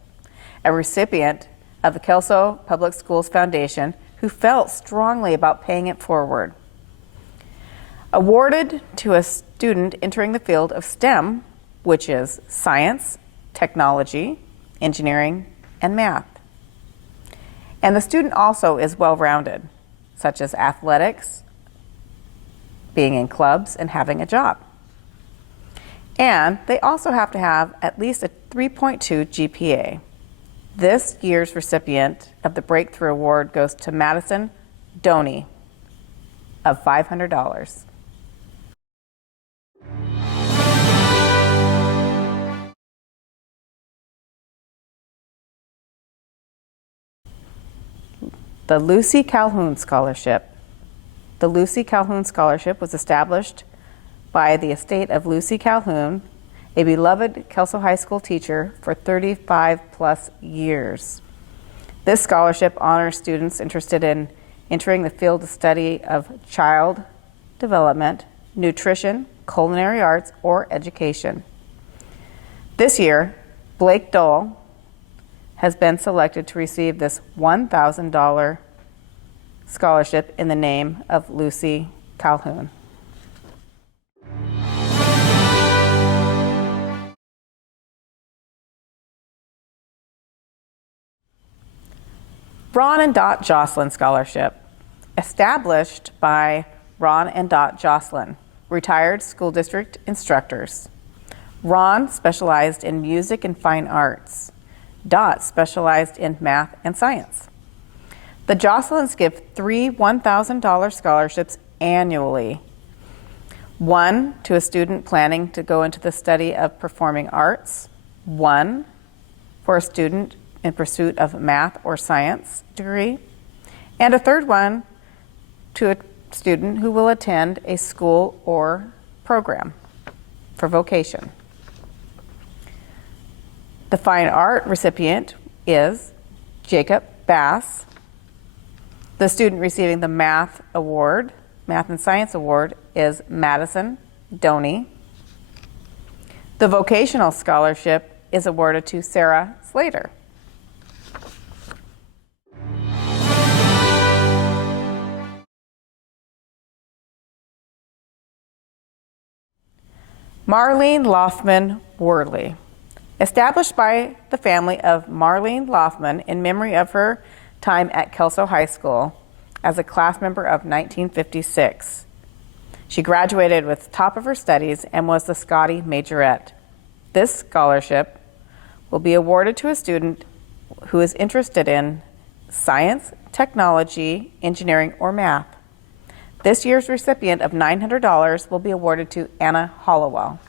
a recipient of the Kelso Public Schools Foundation who felt strongly about paying it forward. Awarded to a student entering the field of STEM, which is science, technology, engineering, and math. And the student also is well-rounded, such as athletics, being in clubs, and having a job. And they also have to have at least a 3.2 GPA. This year's recipient of the Breakthrough Award goes to Madison Doney of $500. The Lucy Calhoun Scholarship. The Lucy Calhoun Scholarship was established by the estate of Lucy Calhoun, a beloved Kelso High School teacher for 35 plus years. This scholarship honors students interested in entering the field of study of child development, nutrition, culinary arts, or education. This year, Blake Dole has been selected to receive this $1,000 scholarship in the name of Lucy Calhoun. Ron and Dot Jocelyn Scholarship, established by Ron and Dot Jocelyn, retired school district instructors. Ron specialized in music and fine arts. Dot specialized in math and science. The Jocelyn's give 3 $1,000 scholarships annually. One to a student planning to go into the study of performing arts, one for a student in pursuit of math or science degree, and a third one to a student who will attend a school or program for vocation. The fine art recipient is Jacob Bass. The student receiving the Math and Science Award is Madison Doney. The vocational scholarship is awarded to Sarah Slater. Marlene Loffman Worley. Established by the family of Marlene Loffman in memory of her time at Kelso High School as a class member of 1956. She graduated with top of her studies and was the Scotty Majorette. This scholarship will be awarded to a student who is interested in science, technology, engineering, or math. This year's recipient of $900 will be awarded to Anna Hollowell.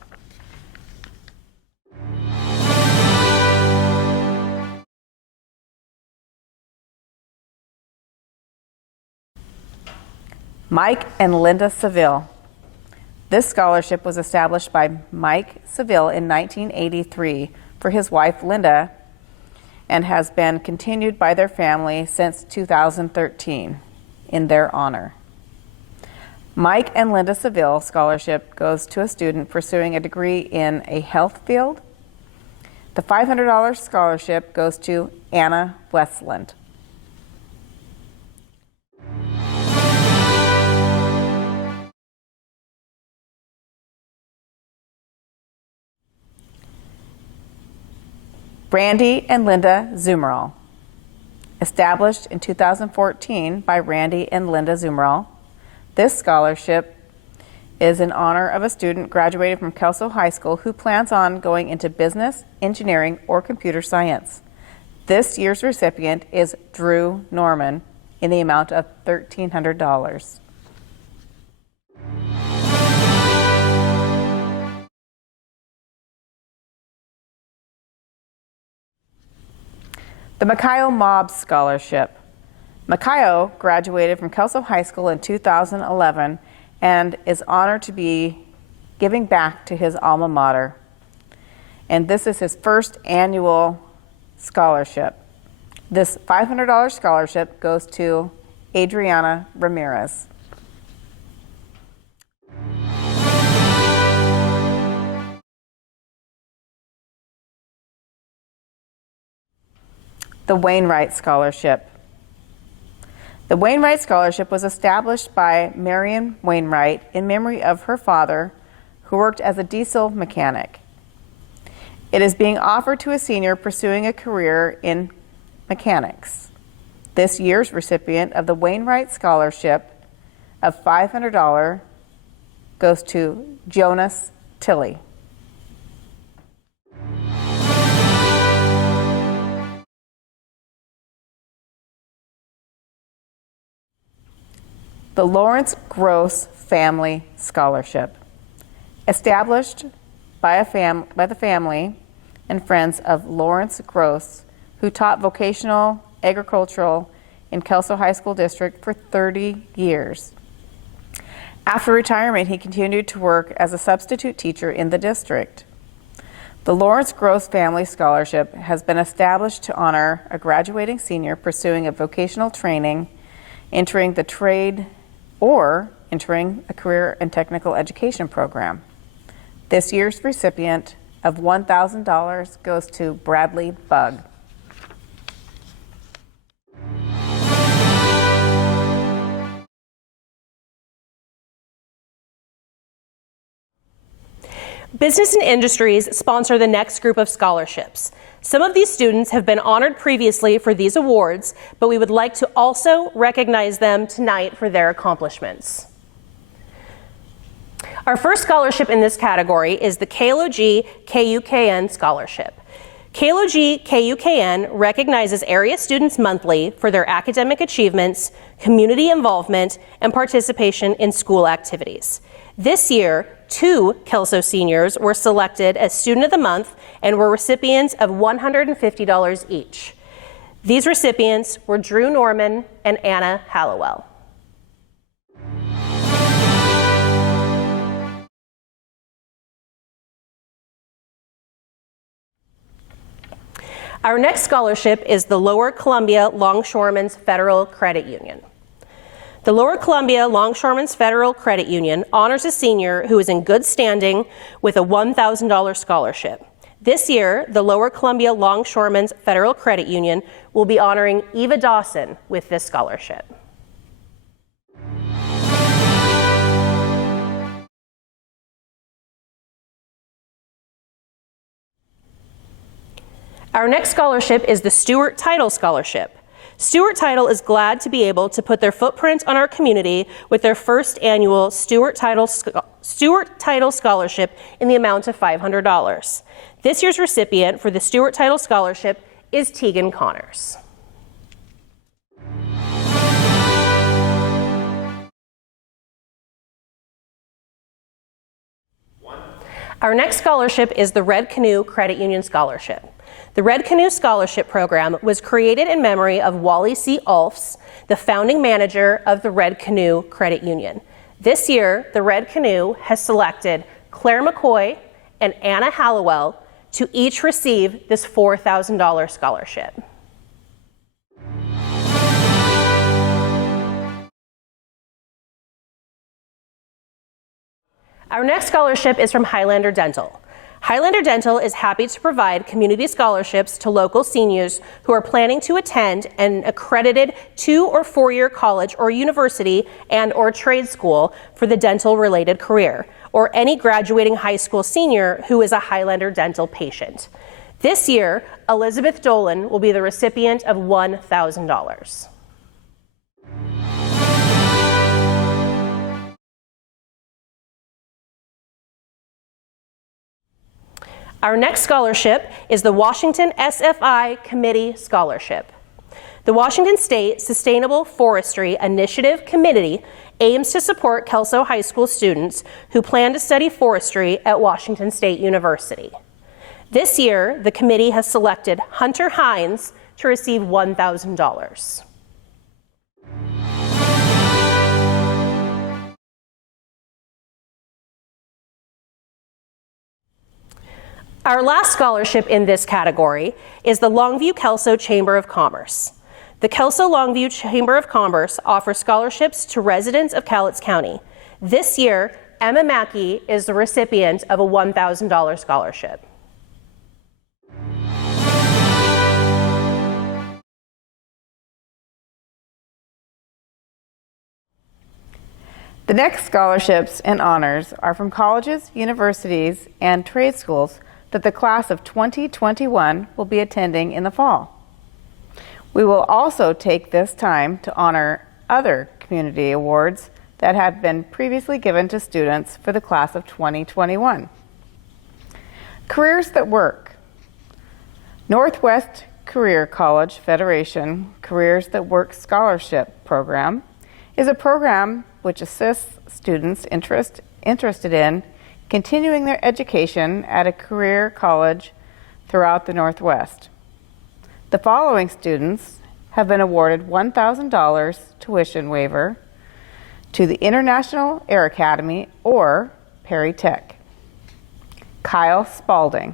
Mike and Linda Seville. This scholarship was established by Mike Seville in 1983 for his wife Linda and has been continued by their family since 2013 in their honor. Mike and Linda Seville Scholarship goes to a student pursuing a degree in a health field. The $500 scholarship goes to Anna Westland. Randy and Linda Zumerall. Established in 2014 by Randy and Linda Zumerall, this scholarship is in honor of a student graduating from Kelso High School who plans on going into business, engineering, or computer science. This year's recipient is Drew Norman in the amount of $1,300. The Makayo Mobbs Scholarship. Makayo graduated from Kelso High School in 2011 and is honored to be giving back to his alma mater. And this is his first annual scholarship. This $500 scholarship goes to Adriana Ramirez. The Wainwright Scholarship. The Wainwright Scholarship was established by Marion Wainwright in memory of her father, who worked as a diesel mechanic. It is being offered to a senior pursuing a career in mechanics. This year's recipient of the Wainwright Scholarship of $500 goes to Jonas Tilley. The Lawrence Gross Family Scholarship. Established by the family and friends of Lawrence Gross, who taught vocational agricultural in Kelso High School District for 30 years. After retirement, he continued to work as a substitute teacher in the district. The Lawrence Gross Family Scholarship has been established to honor a graduating senior pursuing a vocational training, entering the trade, or entering a career and technical education program. This year's recipient of $1,000 goes to Bradley Bugg. Business and Industries sponsor the next group of scholarships. Some of these students have been honored previously for these awards, but we would like to also recognize them tonight for their accomplishments. Our first scholarship in this category is the KLOG KUKN Scholarship. KLOG KUKN recognizes area students monthly for their academic achievements, community involvement, and participation in school activities. This year, 2 Kelso seniors were selected as Student of the Month and were recipients of $150 each. These recipients were Drew Norman and Anna Hallowell. Our next scholarship is the Lower Columbia Longshoremen's Federal Credit Union. The Lower Columbia Longshoremen's Federal Credit Union honors a senior who is in good standing with a $1,000 scholarship. This year, the Lower Columbia Longshoremen's Federal Credit Union will be honoring Eva Dawson with this scholarship. Our next scholarship is the Stewart Title Scholarship. Stewart Title is glad to be able to put their footprint on our community with their first annual Stewart Title Scholarship in the amount of $500. This year's recipient for the Stewart Title Scholarship is Tegan Connors. Our next scholarship is the Red Canoe Credit Union Scholarship. The Red Canoe Scholarship Program was created in memory of Wally C. Ulfs, the founding manager of the Red Canoe Credit Union. This year, the Red Canoe has selected Claire McCoy and Anna Hallowell to each receive this $4,000 scholarship. Our next scholarship is from Highlander Dental. Highlander Dental is happy to provide community scholarships to local seniors who are planning to attend an accredited 2- or 4-year college or university and/or trade school for the dental-related career, or any graduating high school senior who is a Highlander Dental patient. This year, Elizabeth Dolan will be the recipient of $1,000. Our next scholarship is the Washington SFI Committee Scholarship. The Washington State Sustainable Forestry Initiative Committee aims to support Kelso High School students who plan to study forestry at Washington State University. This year, the committee has selected Hunter Hines to receive $1,000. Our last scholarship in this category is the Longview Kelso Chamber of Commerce. The Kelso Longview Chamber of Commerce offers scholarships to residents of Cowlitz County. This year, Emma Mackey is the recipient of a $1,000 scholarship. The next scholarships and honors are from colleges, universities, and trade schools that the class of 2021 will be attending in the fall. We will also take this time to honor other community awards that have been previously given to students for the class of 2021. Careers that Work. Northwest Career College Federation Careers that Work Scholarship Program is a program which assists students interested in continuing their education at a career college throughout the Northwest. The following students have been awarded $1,000 tuition waiver to the International Air Academy or Perry Tech. Kyle Spalding,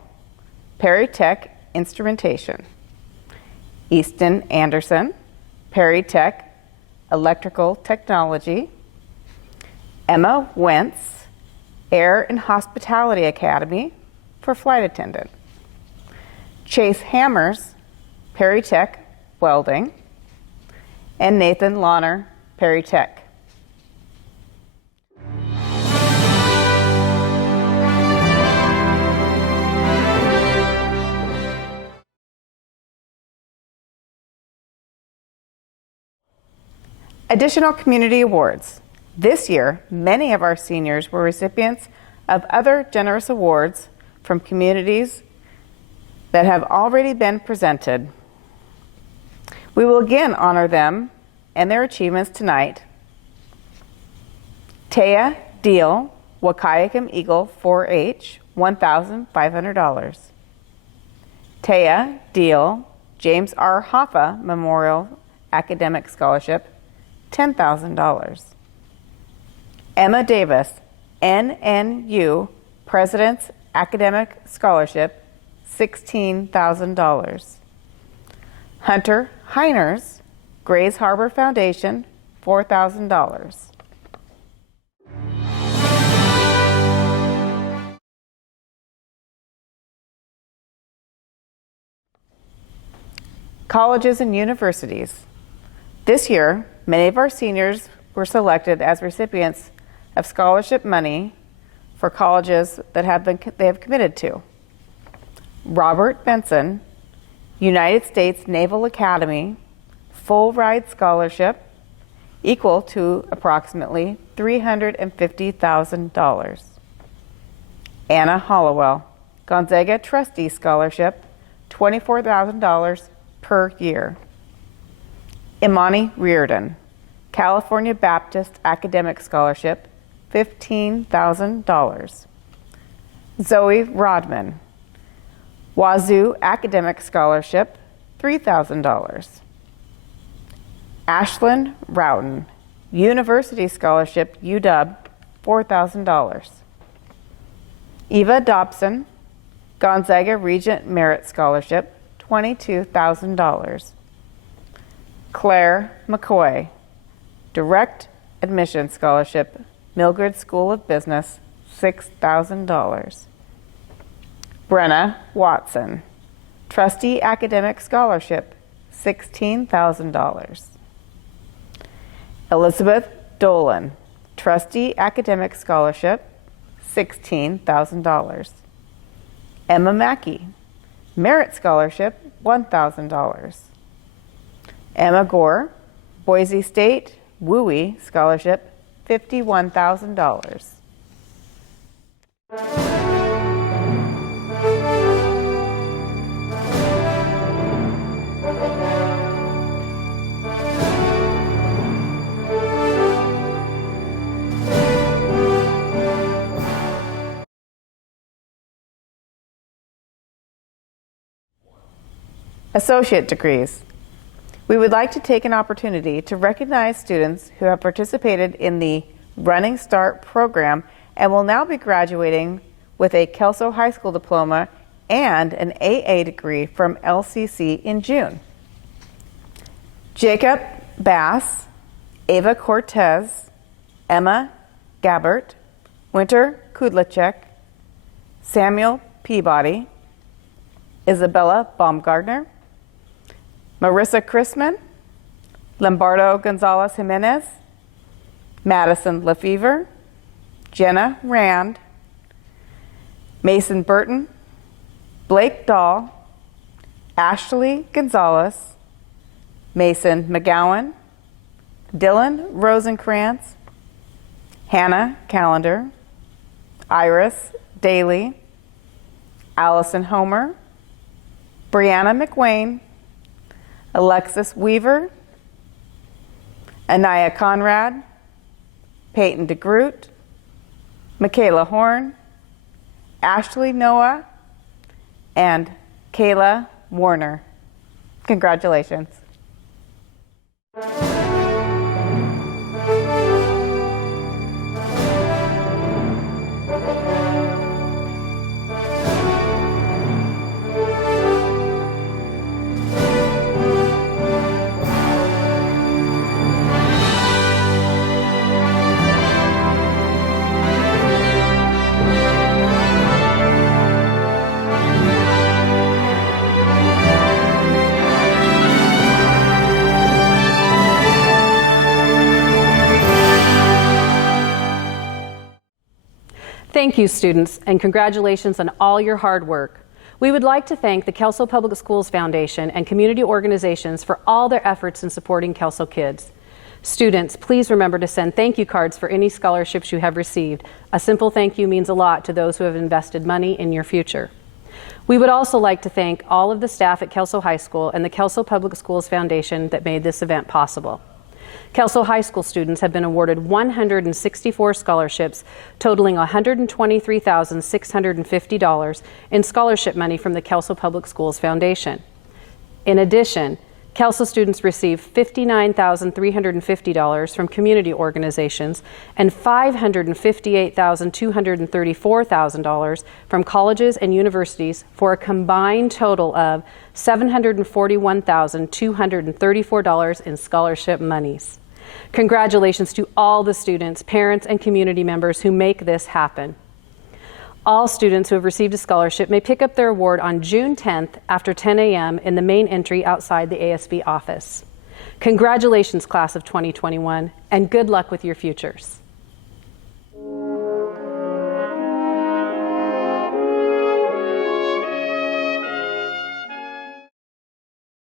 Perry Tech Instrumentation. Easton Anderson, Perry Tech Electrical Technology. Emma Wentz, Air and Hospitality Academy for flight attendant. Chase Hammers, Perry Tech Welding. And Nathan Lawner, Perry Tech. Additional community awards. This year, many of our seniors were recipients of other generous awards from communities that have already been presented. We will again honor them and their achievements tonight. Taya Deal, Wahkiakum Eagle 4-H, $1,500. Taya Deal, James R. Hoffa Memorial Academic Scholarship, $10,000. Emma Davis, NNU President's Academic Scholarship, $16,000. Hunter Heiners, Grays Harbor Foundation, $4,000. Colleges and universities. This year, many of our seniors were selected as recipients of scholarship money for colleges that they have committed to. Robert Benson, United States Naval Academy, full ride scholarship equal to approximately $350,000. Anna Hollowell, Gonzaga Trustee Scholarship, $24,000 per year. Imani Reardon, California Baptist Academic Scholarship, $15,000. Zoe Rodman, Wazoo Academic Scholarship, $3,000. Ashland Rowden, University Scholarship, UW, $4,000. Eva Dobson, Gonzaga Regent Merit Scholarship, $22,000. Claire McCoy, Direct Admission Scholarship, Mildred School of Business, $6,000. Brenna Watson, Trustee Academic Scholarship, $16,000. Elizabeth Dolan, Trustee Academic Scholarship, $16,000. Emma Mackey, Merit Scholarship, $1,000. Emma Gore, Boise State WUI Scholarship, $51,000. Associate degrees. We would like to take an opportunity to recognize students who have participated in the Running Start program and will now be graduating with a Kelso High School diploma and an AA degree from LCC in June. Jacob Bass, Ava Cortez, Emma Gabbert, Winter Kudlacek, Samuel Peabody, Isabella Baumgardner, Marissa Chrisman, Lombardo Gonzalez Jimenez, Madison Lefevre, Jenna Rand, Mason Burton, Blake Dahl, Ashley Gonzalez, Mason McGowan, Dylan Rosenkrantz, Hannah Callender, Iris Daly, Allison Homer, Brianna McWayne, Alexis Weaver, Anaya Conrad, Peyton DeGroot, Michaela Horn, Ashley Noah, and Kayla Warner. Congratulations. Thank you, students, and congratulations on all your hard work. We would like to thank the Kelso Public Schools Foundation and community organizations for all their efforts in supporting Kelso kids. Students, please remember to send thank you cards for any scholarships you have received. A simple thank you means a lot to those who have invested money in your future. We would also like to thank all of the staff at Kelso High School and the Kelso Public Schools Foundation that made this event possible. Kelso High School students have been awarded 164 scholarships totaling $123,650 in scholarship money from the Kelso Public Schools Foundation. In addition, Kelso students received $59,350 from community organizations and $558,234 from colleges and universities for a combined total of $741,234 in scholarship monies. Congratulations to all the students, parents, and community members who make this happen. All students who have received a scholarship may pick up their award on June 10th after 10 a.m. in the main entry outside the ASB office. Congratulations, class of 2021, and good luck with your futures.